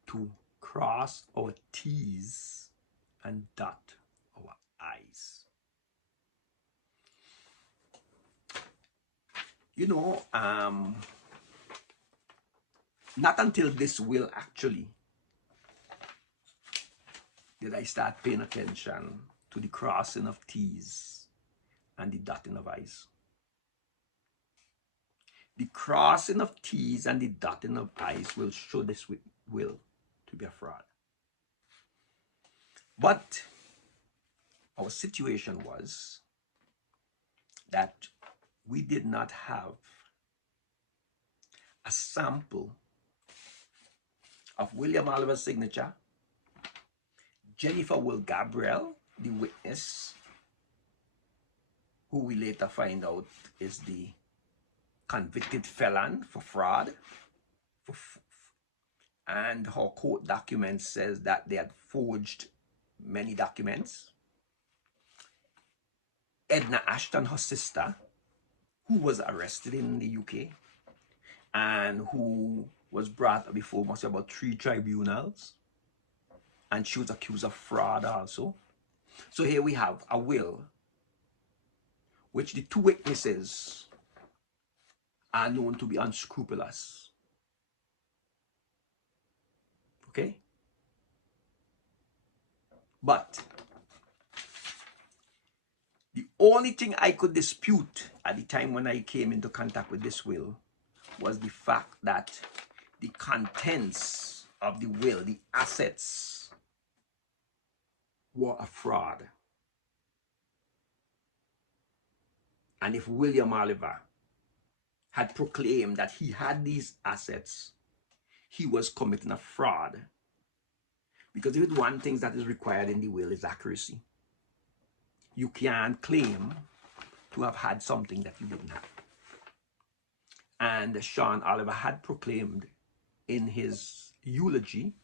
to cross our T's and dot our I's. You know, not until this will actually did I start paying attention to the crossing of T's and the dotting of I's. The crossing of T's and the dotting of I's will show this will to be a fraud. But our situation was that we did not have a sample of William Oliver's signature, Jennifer Will Gabriel, the witness, who we later find out is the convicted felon for fraud, and her court document says that they had forged many documents. Edna Ashton, her sister, who was arrested in the UK and who was brought before must be about 3 tribunals, and she was accused of fraud also. So here we have a will which the two witnesses are known to be unscrupulous. Okay? But the only thing I could dispute at the time when I came into contact with this will was the fact that the contents of the will, the assets, were a fraud. And if William Oliver had proclaimed that he had these assets, he was committing a fraud. Because if it's one thing that is required in the will is accuracy. You can't claim to have had something that you didn't have. And Sean Oliver had proclaimed in his eulogy,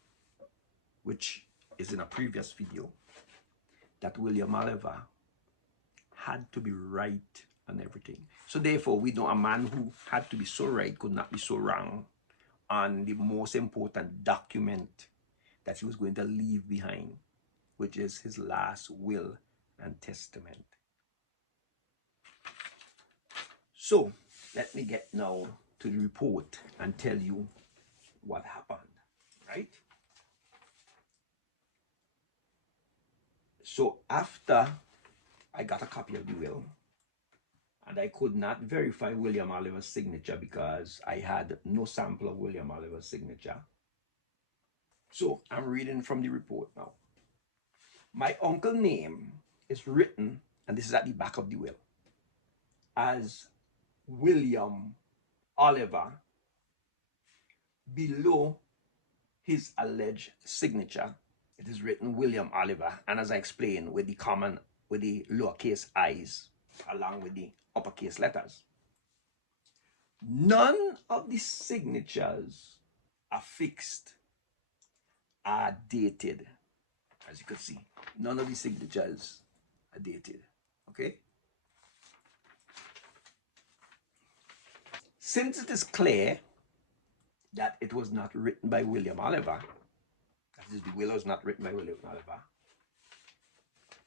which is in a previous video, that William Oliver had to be right on everything. So therefore, we know a man who had to be so right could not be so wrong on the most important document that he was going to leave behind, which is his last will and testament. So let me get now to the report and tell you what happened, right? So after I got a copy of the will, And I could not verify William Oliver's signature because I had no sample of William Oliver's signature. So I'm reading from the report now. My uncle's name is written, and this is at the back of the will, as William Oliver below his alleged signature. It is written William Oliver, and as I explained, with the lowercase i's along with the uppercase letters. None of the signatures affixed are dated. As you can see, none of the signatures are dated. Okay? Since it is clear that it was not written by William Oliver, that is, the will was not written by William Oliver,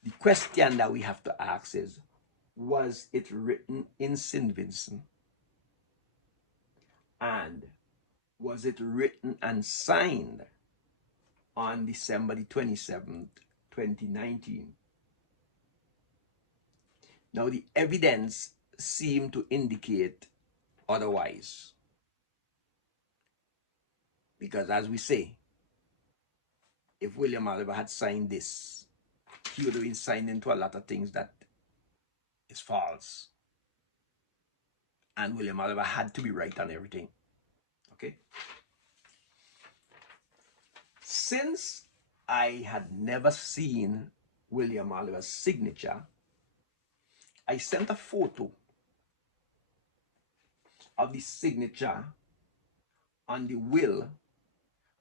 the question that we have to ask is, was it written in St. Vincent? And was it written and signed on December the 27th, 2019? Now, the evidence seemed to indicate otherwise. Because as we say, if William Oliver had signed this, he would have been signed into a lot of things that is false. And William Oliver had to be right on everything. Okay? Since I had never seen William Oliver's signature, I sent a photo of the signature on the will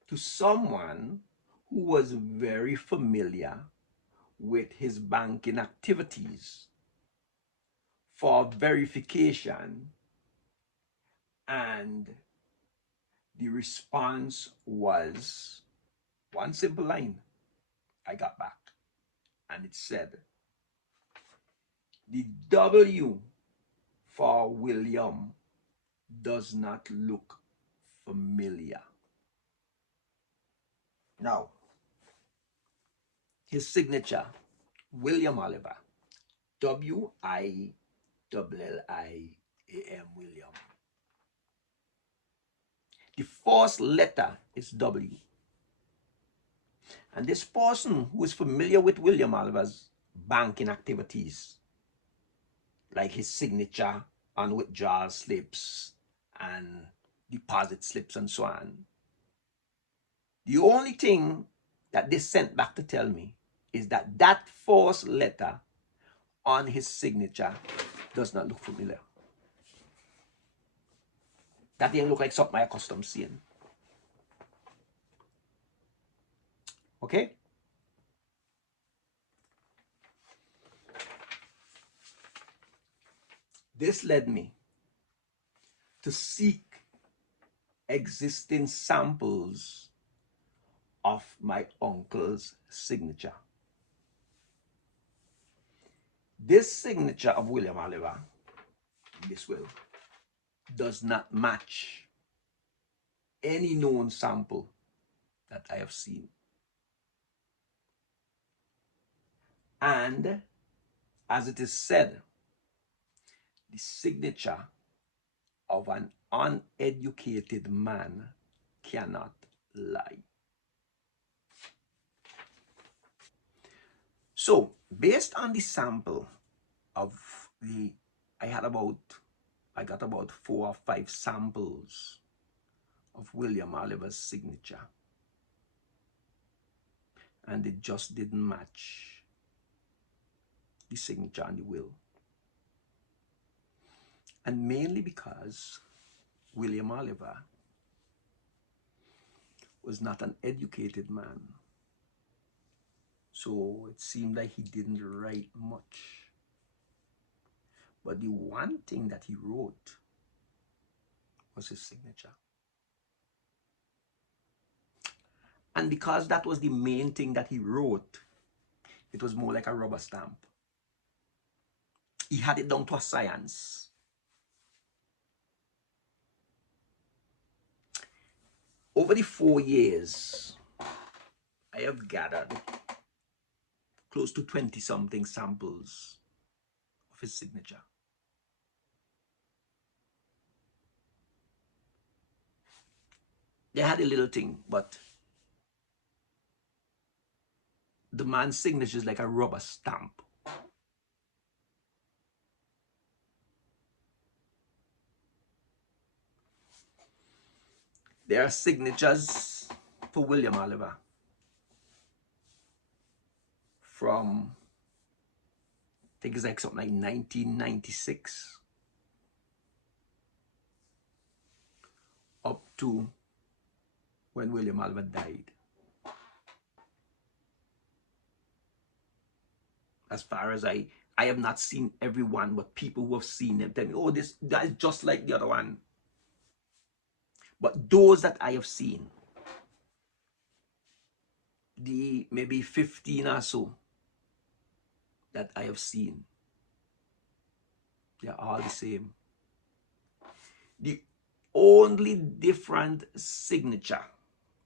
to someone who was very familiar with his banking activities for verification, and the response was one simple line. I got back and it said, the W for William does not look familiar. Now, his signature, William Oliver, William. The first letter is W. And this person who is familiar with William Oliver's banking activities, like his signature on withdrawal slips and deposit slips and so on, the only thing that they sent back to tell me is that that first letter on his signature does not look familiar. That didn't look like something I accustomed seeing. Okay? This led me to seek existing samples of my uncle's signature. This signature of William Oliver, this will, does not match any known sample that I have seen. And as it is said, the signature of an uneducated man cannot lie. So, based on the sample of I got about 4 or 5 samples of William Oliver's signature, and it just didn't match the signature on the will. And mainly because William Oliver was not an educated man. So it seemed like he didn't write much. But the one thing that he wrote was his signature. And because that was the main thing that he wrote, it was more like a rubber stamp. He had it down to a science. Over the 4 years, I have gathered close to 20-something samples of his signature. They had a little thing, but the man's signature is like a rubber stamp. There are signatures for William Oliver from, I think it's like something like 1996 up to when William Oliver died. As far as I have not seen everyone, but people who have seen them tell me, oh, that is just like the other one. But those that I have seen, the maybe 15 or so that I have seen, they're all the same. The only different signature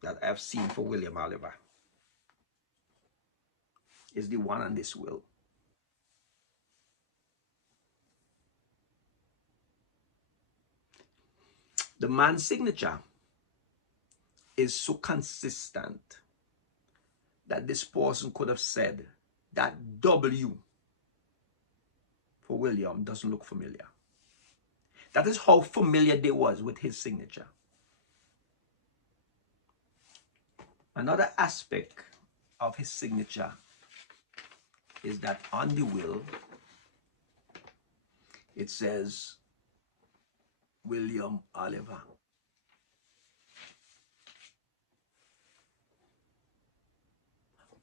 that I've seen for William Oliver is the one on this will. The man's signature is so consistent that this person could have said that W for William doesn't look familiar. That is how familiar they was with his signature. Another aspect of his signature is that on the will, it says William Oliver.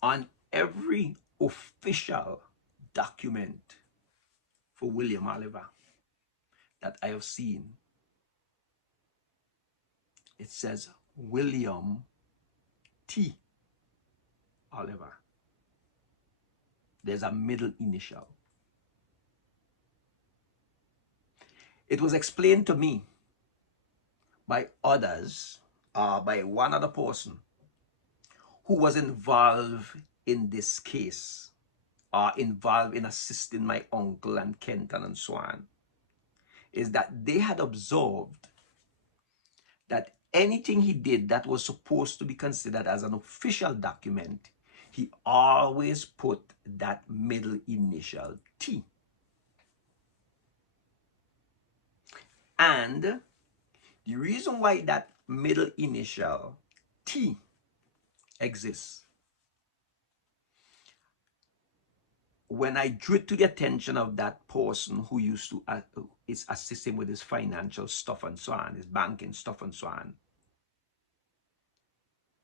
On every official document for William Oliver that I have seen, it says William T. Oliver. There's a middle initial. It was explained to me by others, by one other person who was involved in this case, involved in assisting my uncle and Kenton and so on, is that they had observed that anything he did that was supposed to be considered as an official document, he always put that middle initial T. And the reason why that middle initial T exists, when I drew it to the attention of that person who used to is assisting with his financial stuff and so on, his banking stuff and so on,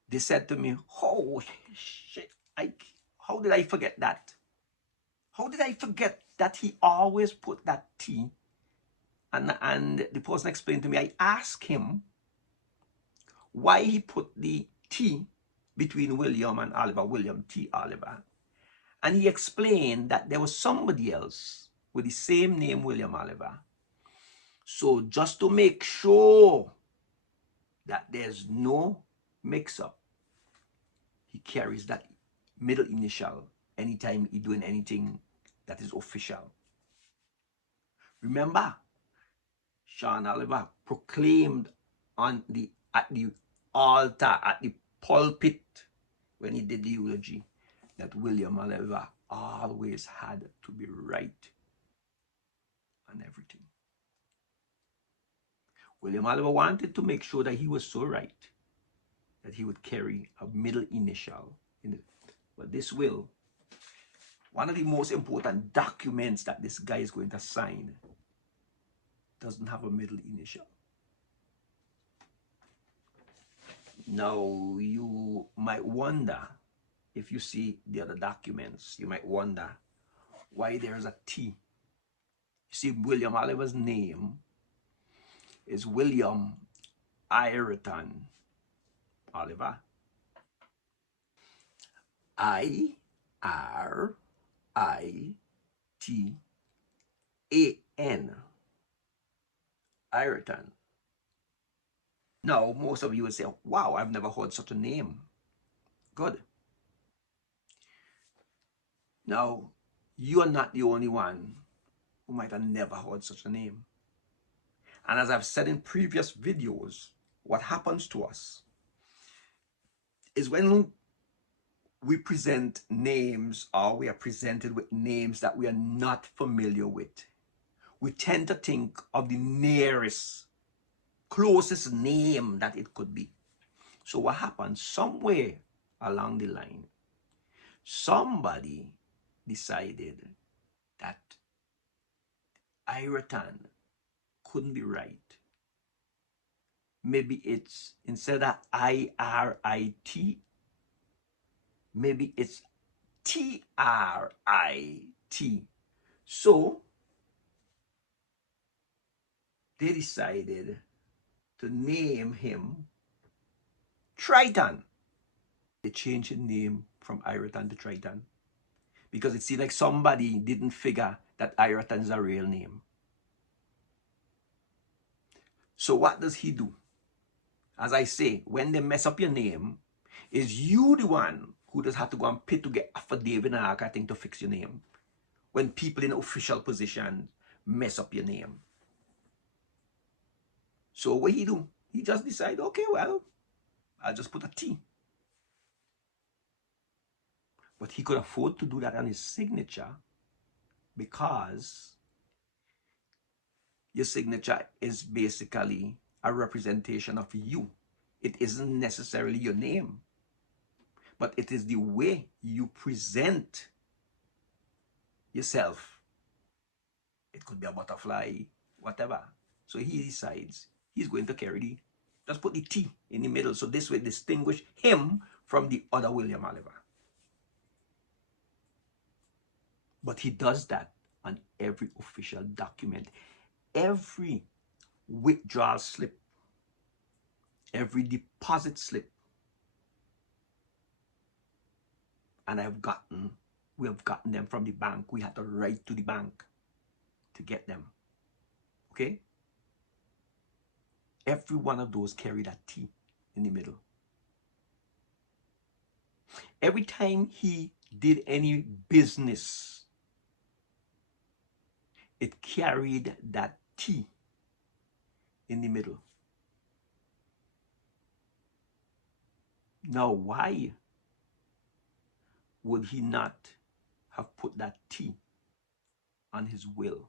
they said to me, oh shit, how did I forget that? How did I forget that he always put that T? And the person explained to me, I asked him why he put the T between William and Oliver, William T. Oliver. And he explained that there was somebody else with the same name, William Oliver. So just to make sure that there's no mix-up, he carries that middle initial anytime he's doing anything that is official. Remember, Sean Oliver proclaimed at the altar, at the pulpit, when he did the eulogy, that William Oliver always had to be right on everything. William Oliver wanted to make sure that he was so right that he would carry a middle initial in it. But this will, one of the most important documents that this guy is going to sign, doesn't have a middle initial. Now, you might wonder, if you see the other documents, you might wonder why there's a T. You see, William Oliver's name is William Ireton Oliver. I-R-I-T-A-N. Ireton. Now, most of you would say, wow, I've never heard such a name. Good. Now, you are not the only one who might have never heard such a name. And as I've said in previous videos, what happens to us is when we present names, or we are presented with names that we are not familiar with. We tend to think of the nearest, closest name that it could be. So what happened? Somewhere along the line, somebody decided that Iratan couldn't be right. Maybe it's instead of IRIT, maybe it's TRIT. So they decided to name him Triton. They changed his name from Iratan to Triton because it seemed like somebody didn't figure that Iratan is a real name. So what does he do? As I say, when they mess up your name, is you the one who just have to go and pay to get affidavit and all kind of thing to fix your name. When people in official position mess up your name. So what he do? He just decide, okay, well, I'll just put a T. But he could afford to do that on his signature because your signature is basically a representation of you. It isn't necessarily your name, but it is the way you present yourself. It could be a butterfly, whatever. So he decides he's going to carry the, just put the T in the middle. So this way distinguish him from the other William Oliver. But he does that on every official document, every withdrawal slip, every deposit slip. And we have gotten them from the bank. We had to write to the bank to get them. Okay? Every one of those carried a T in the middle. Every time he did any business, it carried that T in the middle. Now, why would he not have put that T on his will?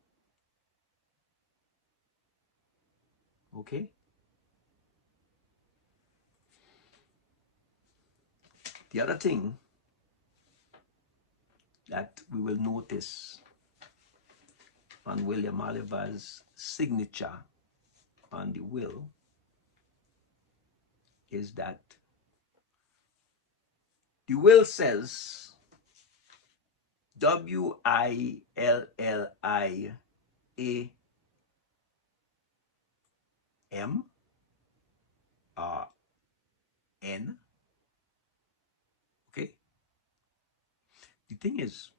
Okay? The other thing that we will notice on William Oliver's signature on the will is that the will says WILLIAM. Okay? The thing is,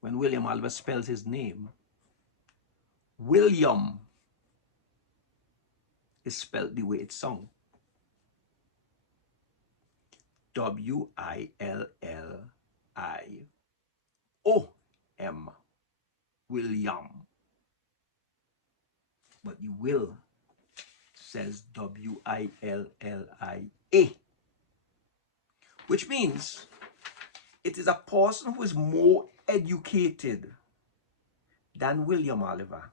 when William Oliver spells his name, William is spelled the way it sounds. WILLIOM. William. But the will says WILLIA. Which means it is a person who is more educated than William Oliver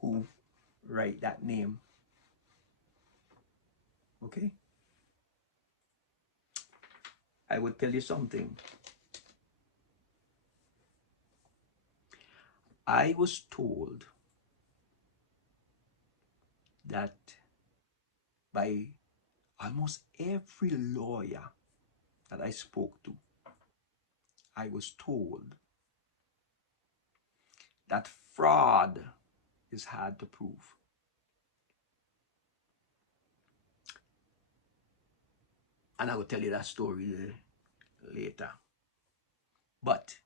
who write that name. Okay? I would tell you something. I was told that by almost every lawyer that I spoke to, I was told that fraud is hard to prove. And I will tell you that story later. But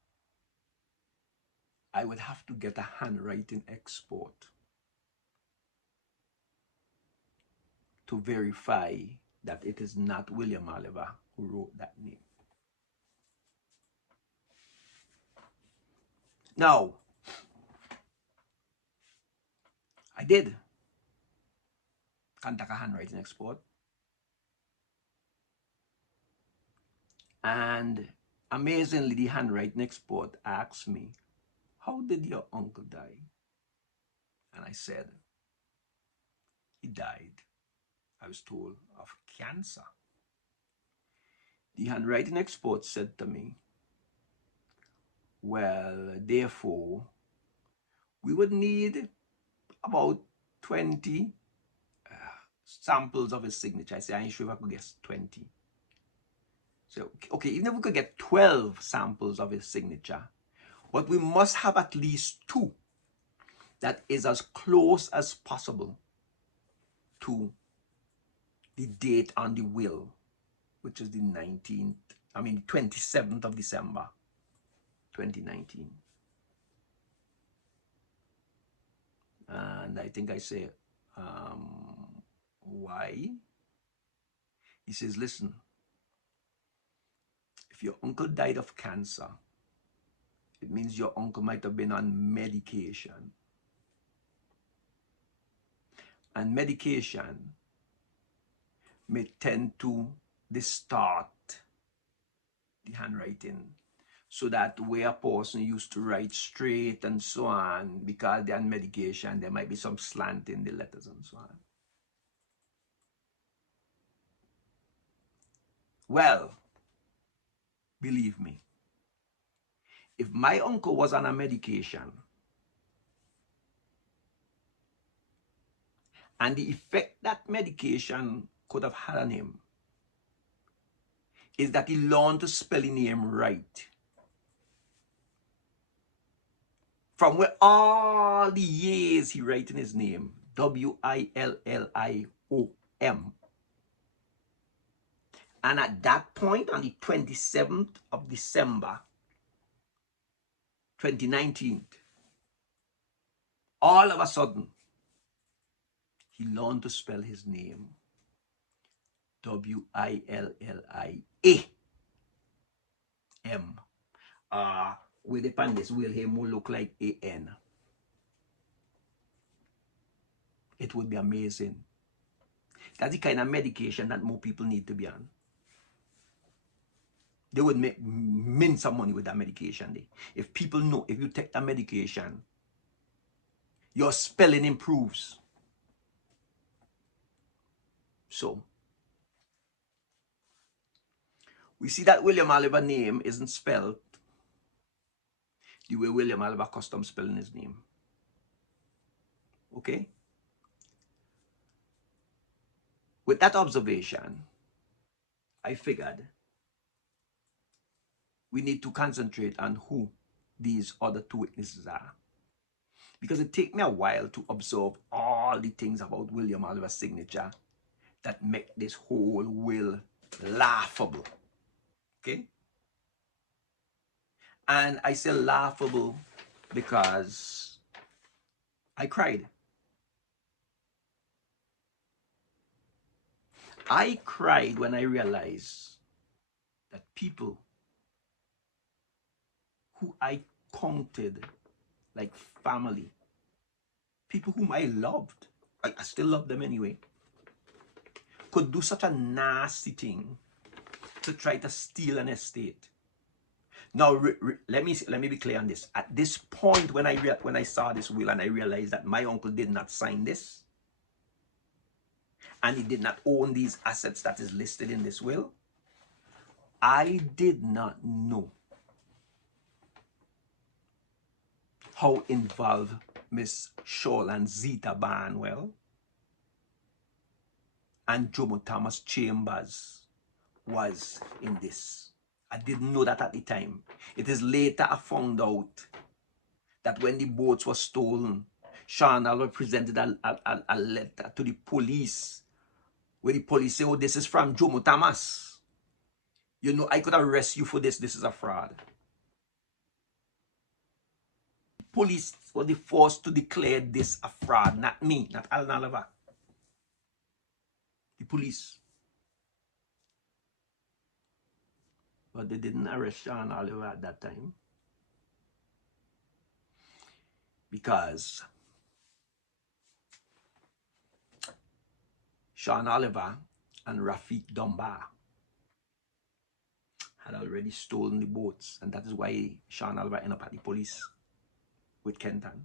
I would have to get a handwriting export to verify that it is not William Oliver who wrote that name. Now, I did. conduct a handwriting export. And amazingly, the handwriting export asked me, how did your uncle die? And I said, he died, I was told, of cancer. The handwriting expert said to me, well, therefore, we would need about 20 samples of his signature. I said, I ain't sure if I could guess 20. So, okay, even if we could get 12 samples of his signature, but we must have at least 2 that is as close as possible to the date on the will, which is the 27th of December, 2019. And I think I say, why? He says, listen, if your uncle died of cancer, it means your uncle might have been on medication. And medication may tend to distort the handwriting, so that where a person used to write straight and so on, because they're on medication, there might be some slant in the letters and so on. Well, believe me, if my uncle was on a medication and the effect that medication could have had on him is that he learned to spell his name right, from where all the years he writing his name, Williom. And at that point, on the 27th of December, 2019, all of a sudden, he learned to spell his name, William. With the pandis, William will look like AN. It would be amazing. That's the kind of medication that more people need to be on. They would make mint some money with that medication. If people know, if you take that medication, your spelling improves. So, we see that William Oliver name isn't spelled the way William Oliver custom spelling his name. Okay? With that observation, I figured we need to concentrate on who these other 2 witnesses are. Because it takes me a while to observe all the things about William Oliver's signature that make this whole will laughable. Okay? And I say laughable because I cried. I cried when I realized that people who I counted like family, people whom I loved, I still love them anyway, could do such a nasty thing to try to steal an estate. Now, let me be clear on this. At this point, when I saw this will and I realized that my uncle did not sign this, and he did not own these assets that is listed in this will, I did not know how involved Miss Shoreland Zita Barnwell and Jomo Thomas Chambers was in this. I didn't know that at the time. It is later I found out that when the boats were stolen, Sean Albert presented a letter to the police, where the police say, oh, this is from Jomo Thomas. You know, I could arrest you for this. This is a fraud. The police were the forced to declare this a fraud, not me, not Alan Oliver. The police. But they didn't arrest Sean Oliver at that time, because Sean Oliver and Rafiq Dunbar had already stolen the boats, and that is why Sean Oliver ended up at the police with Kenton.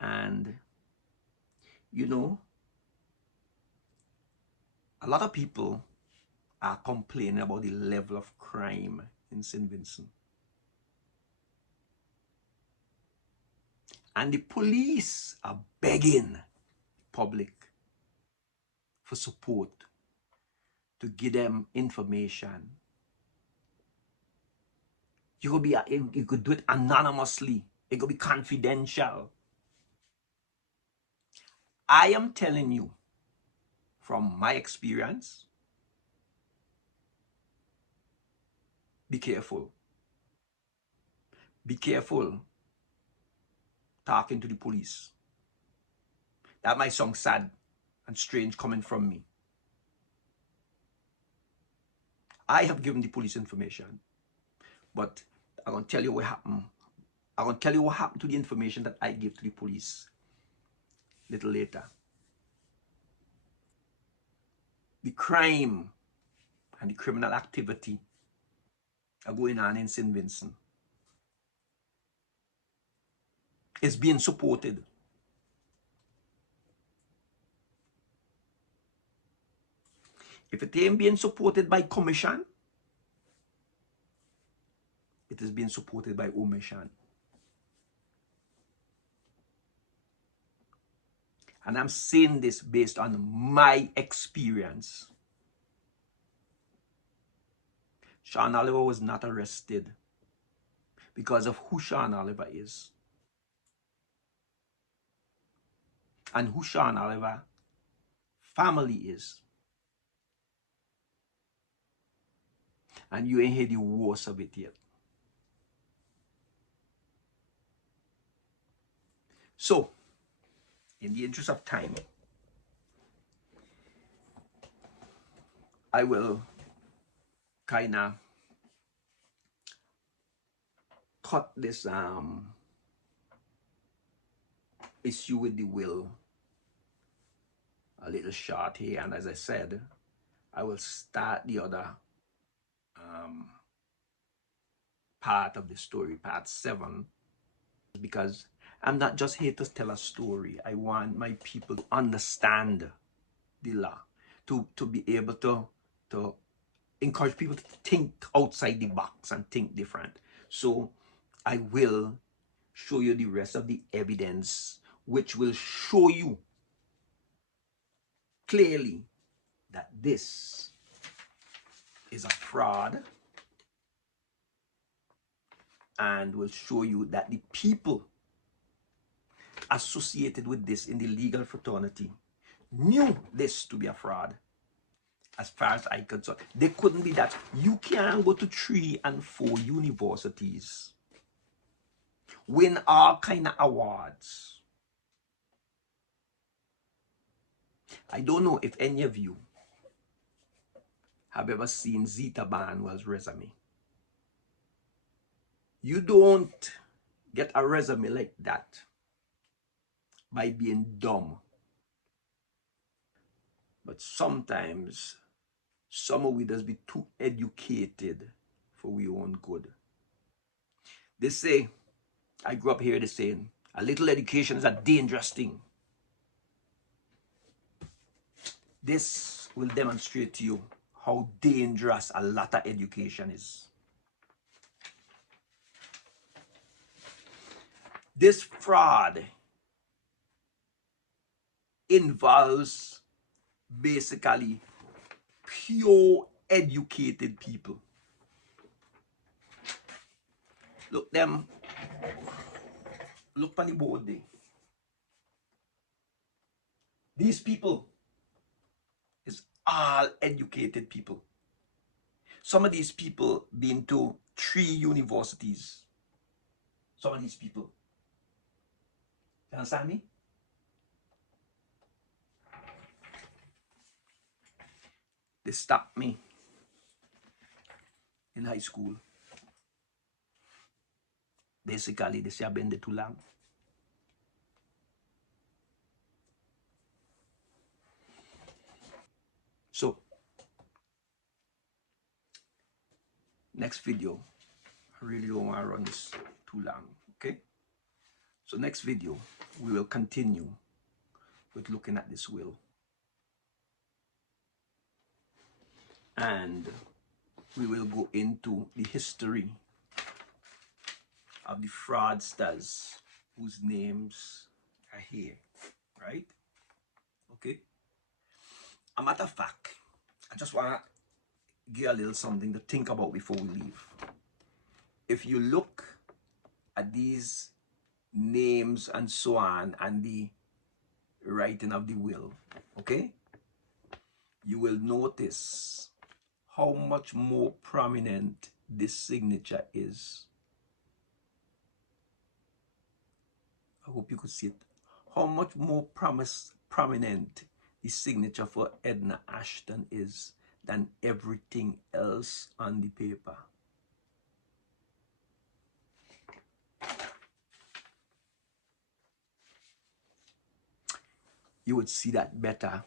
And you know, a lot of people are complaining about the level of crime in St. Vincent. And the police are begging the public for support to give them information. You could do it anonymously. It could be confidential. I am telling you from my experience, be careful. Be careful talking to the police. That might sound sad and strange coming from me. I have given the police information, but I'm going to tell you what happened. I'm going to tell you what happened to the information that I gave to the police a little later. The crime and the criminal activity are going on in St. Vincent. It's being supported. If it ain't being supported by commission, it is being supported by omission. And I'm saying this based on my experience. Sean Oliver was not arrested because of who Sean Oliver is and who Sean Oliver family is. And you ain't heard the worst of it yet. So, in the interest of time, I will kind of cut this issue with the will a little short here, and as I said, I will start the other part of the story, part 7, because I'm not just here to tell a story. I want my people to understand the law, to be able to encourage people to think outside the box and think different. So I will show you the rest of the evidence, which will show you clearly that this is a fraud, and will show you that the people associated with this in the legal fraternity knew this to be a fraud. As far as I could say, they couldn't be that. You can go to 3 and 4 universities, win all kind of awards. I don't know if any of you have ever seen Zita Barnwell's resume. You don't get a resume like that by being dumb. But sometimes some of we just be too educated for we own good. They say, I grew up here, they say, a little education is a dangerous thing. This will demonstrate to you how dangerous a lot of education is. This fraud involves basically pure educated people. Look them, look on the board there. These people is all educated people. Some of these people been to 3 universities. Some of these people. You understand me? They stopped me in high school. Basically, they say I've been there too long. So next video, I really don't want to run this too long, okay? So next video, we will continue with looking at this will. And we will go into the history of the fraudsters whose names are here, right? Okay? A matter of fact, I just want to give a little something to think about before we leave. If you look at these names and so on and the writing of the will, okay, you will notice how much more prominent this signature is. I hope you could see it. How much more prominent the signature for Edna Ashton is than everything else on the paper. You would see that better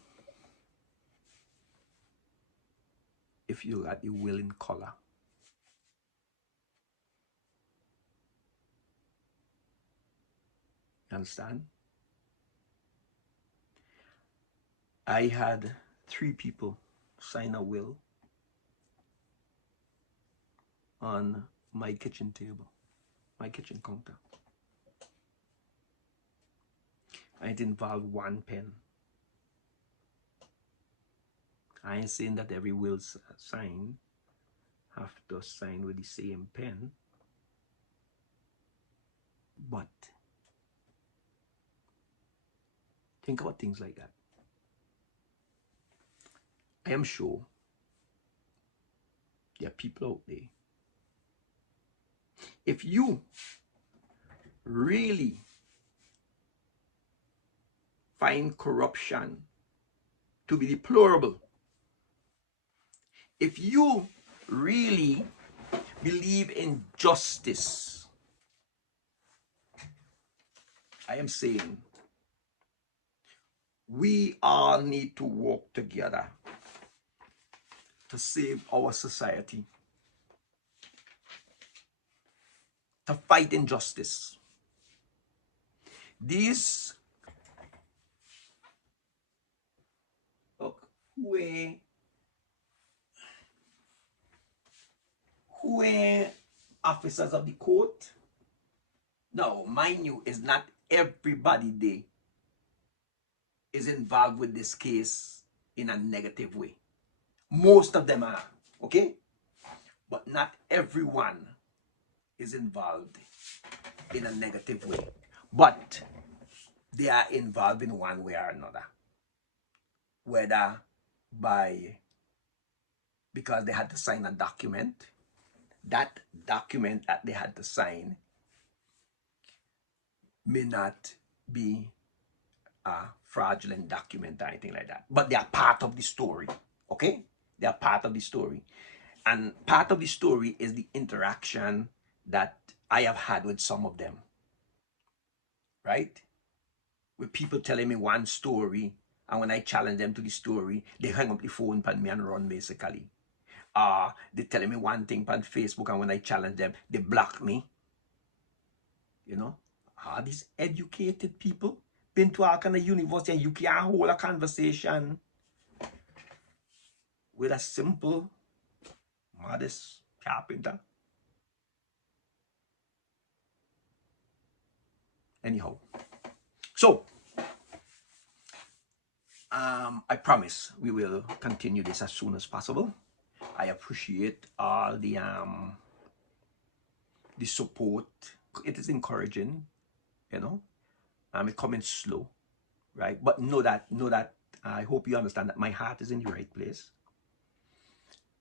if you look at the will in color. You understand? I had 3 people sign a will on my kitchen table, my kitchen counter. And it involved 1 pen. I ain't saying that every will sign have to sign with the same pen, but think about things like that. I am sure there are people out there. If you really find corruption to be deplorable, if you really believe in justice, I am saying we all need to work together to save our society, to fight injustice. These who were officers of the court. Now, mind you, it's not everybody there is involved with this case in a negative way. Most of them are, okay? But not everyone is involved in a negative way. But they are involved in one way or another. Whether because they had to sign a document, that document that they had to sign may not be a fraudulent document or anything like that. But they are part of the story, okay? They are part of the story. And part of the story is the interaction that I have had with some of them, right? With people telling me one story, and when I challenge them to the story, they hang up the phone on me and run, basically. They telling me one thing on Facebook, and when I challenge them, they block me. You know? These educated people been to all kind of university, and you can't hold a conversation with a simple, modest carpenter. Anyhow, so I promise we will continue this as soon as possible. I appreciate all the support. It is encouraging, you know. It's coming slow, right? But know that I hope you understand that my heart is in the right place,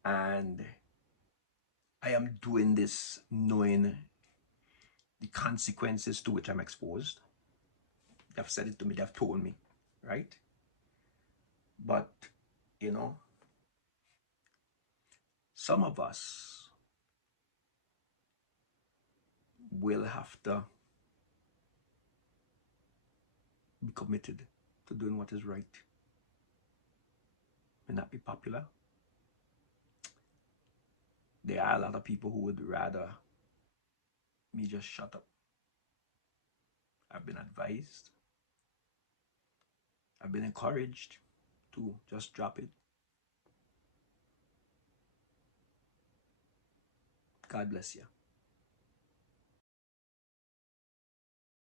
and I am doing this knowing the consequences to which I'm exposed. They've said it to me, they've told me, right? But, you know, some of us will have to be committed to doing what is right. may not be popular. There are a lot of people who would rather me just shut up. I've been advised, I've been encouraged to just drop it. God bless you.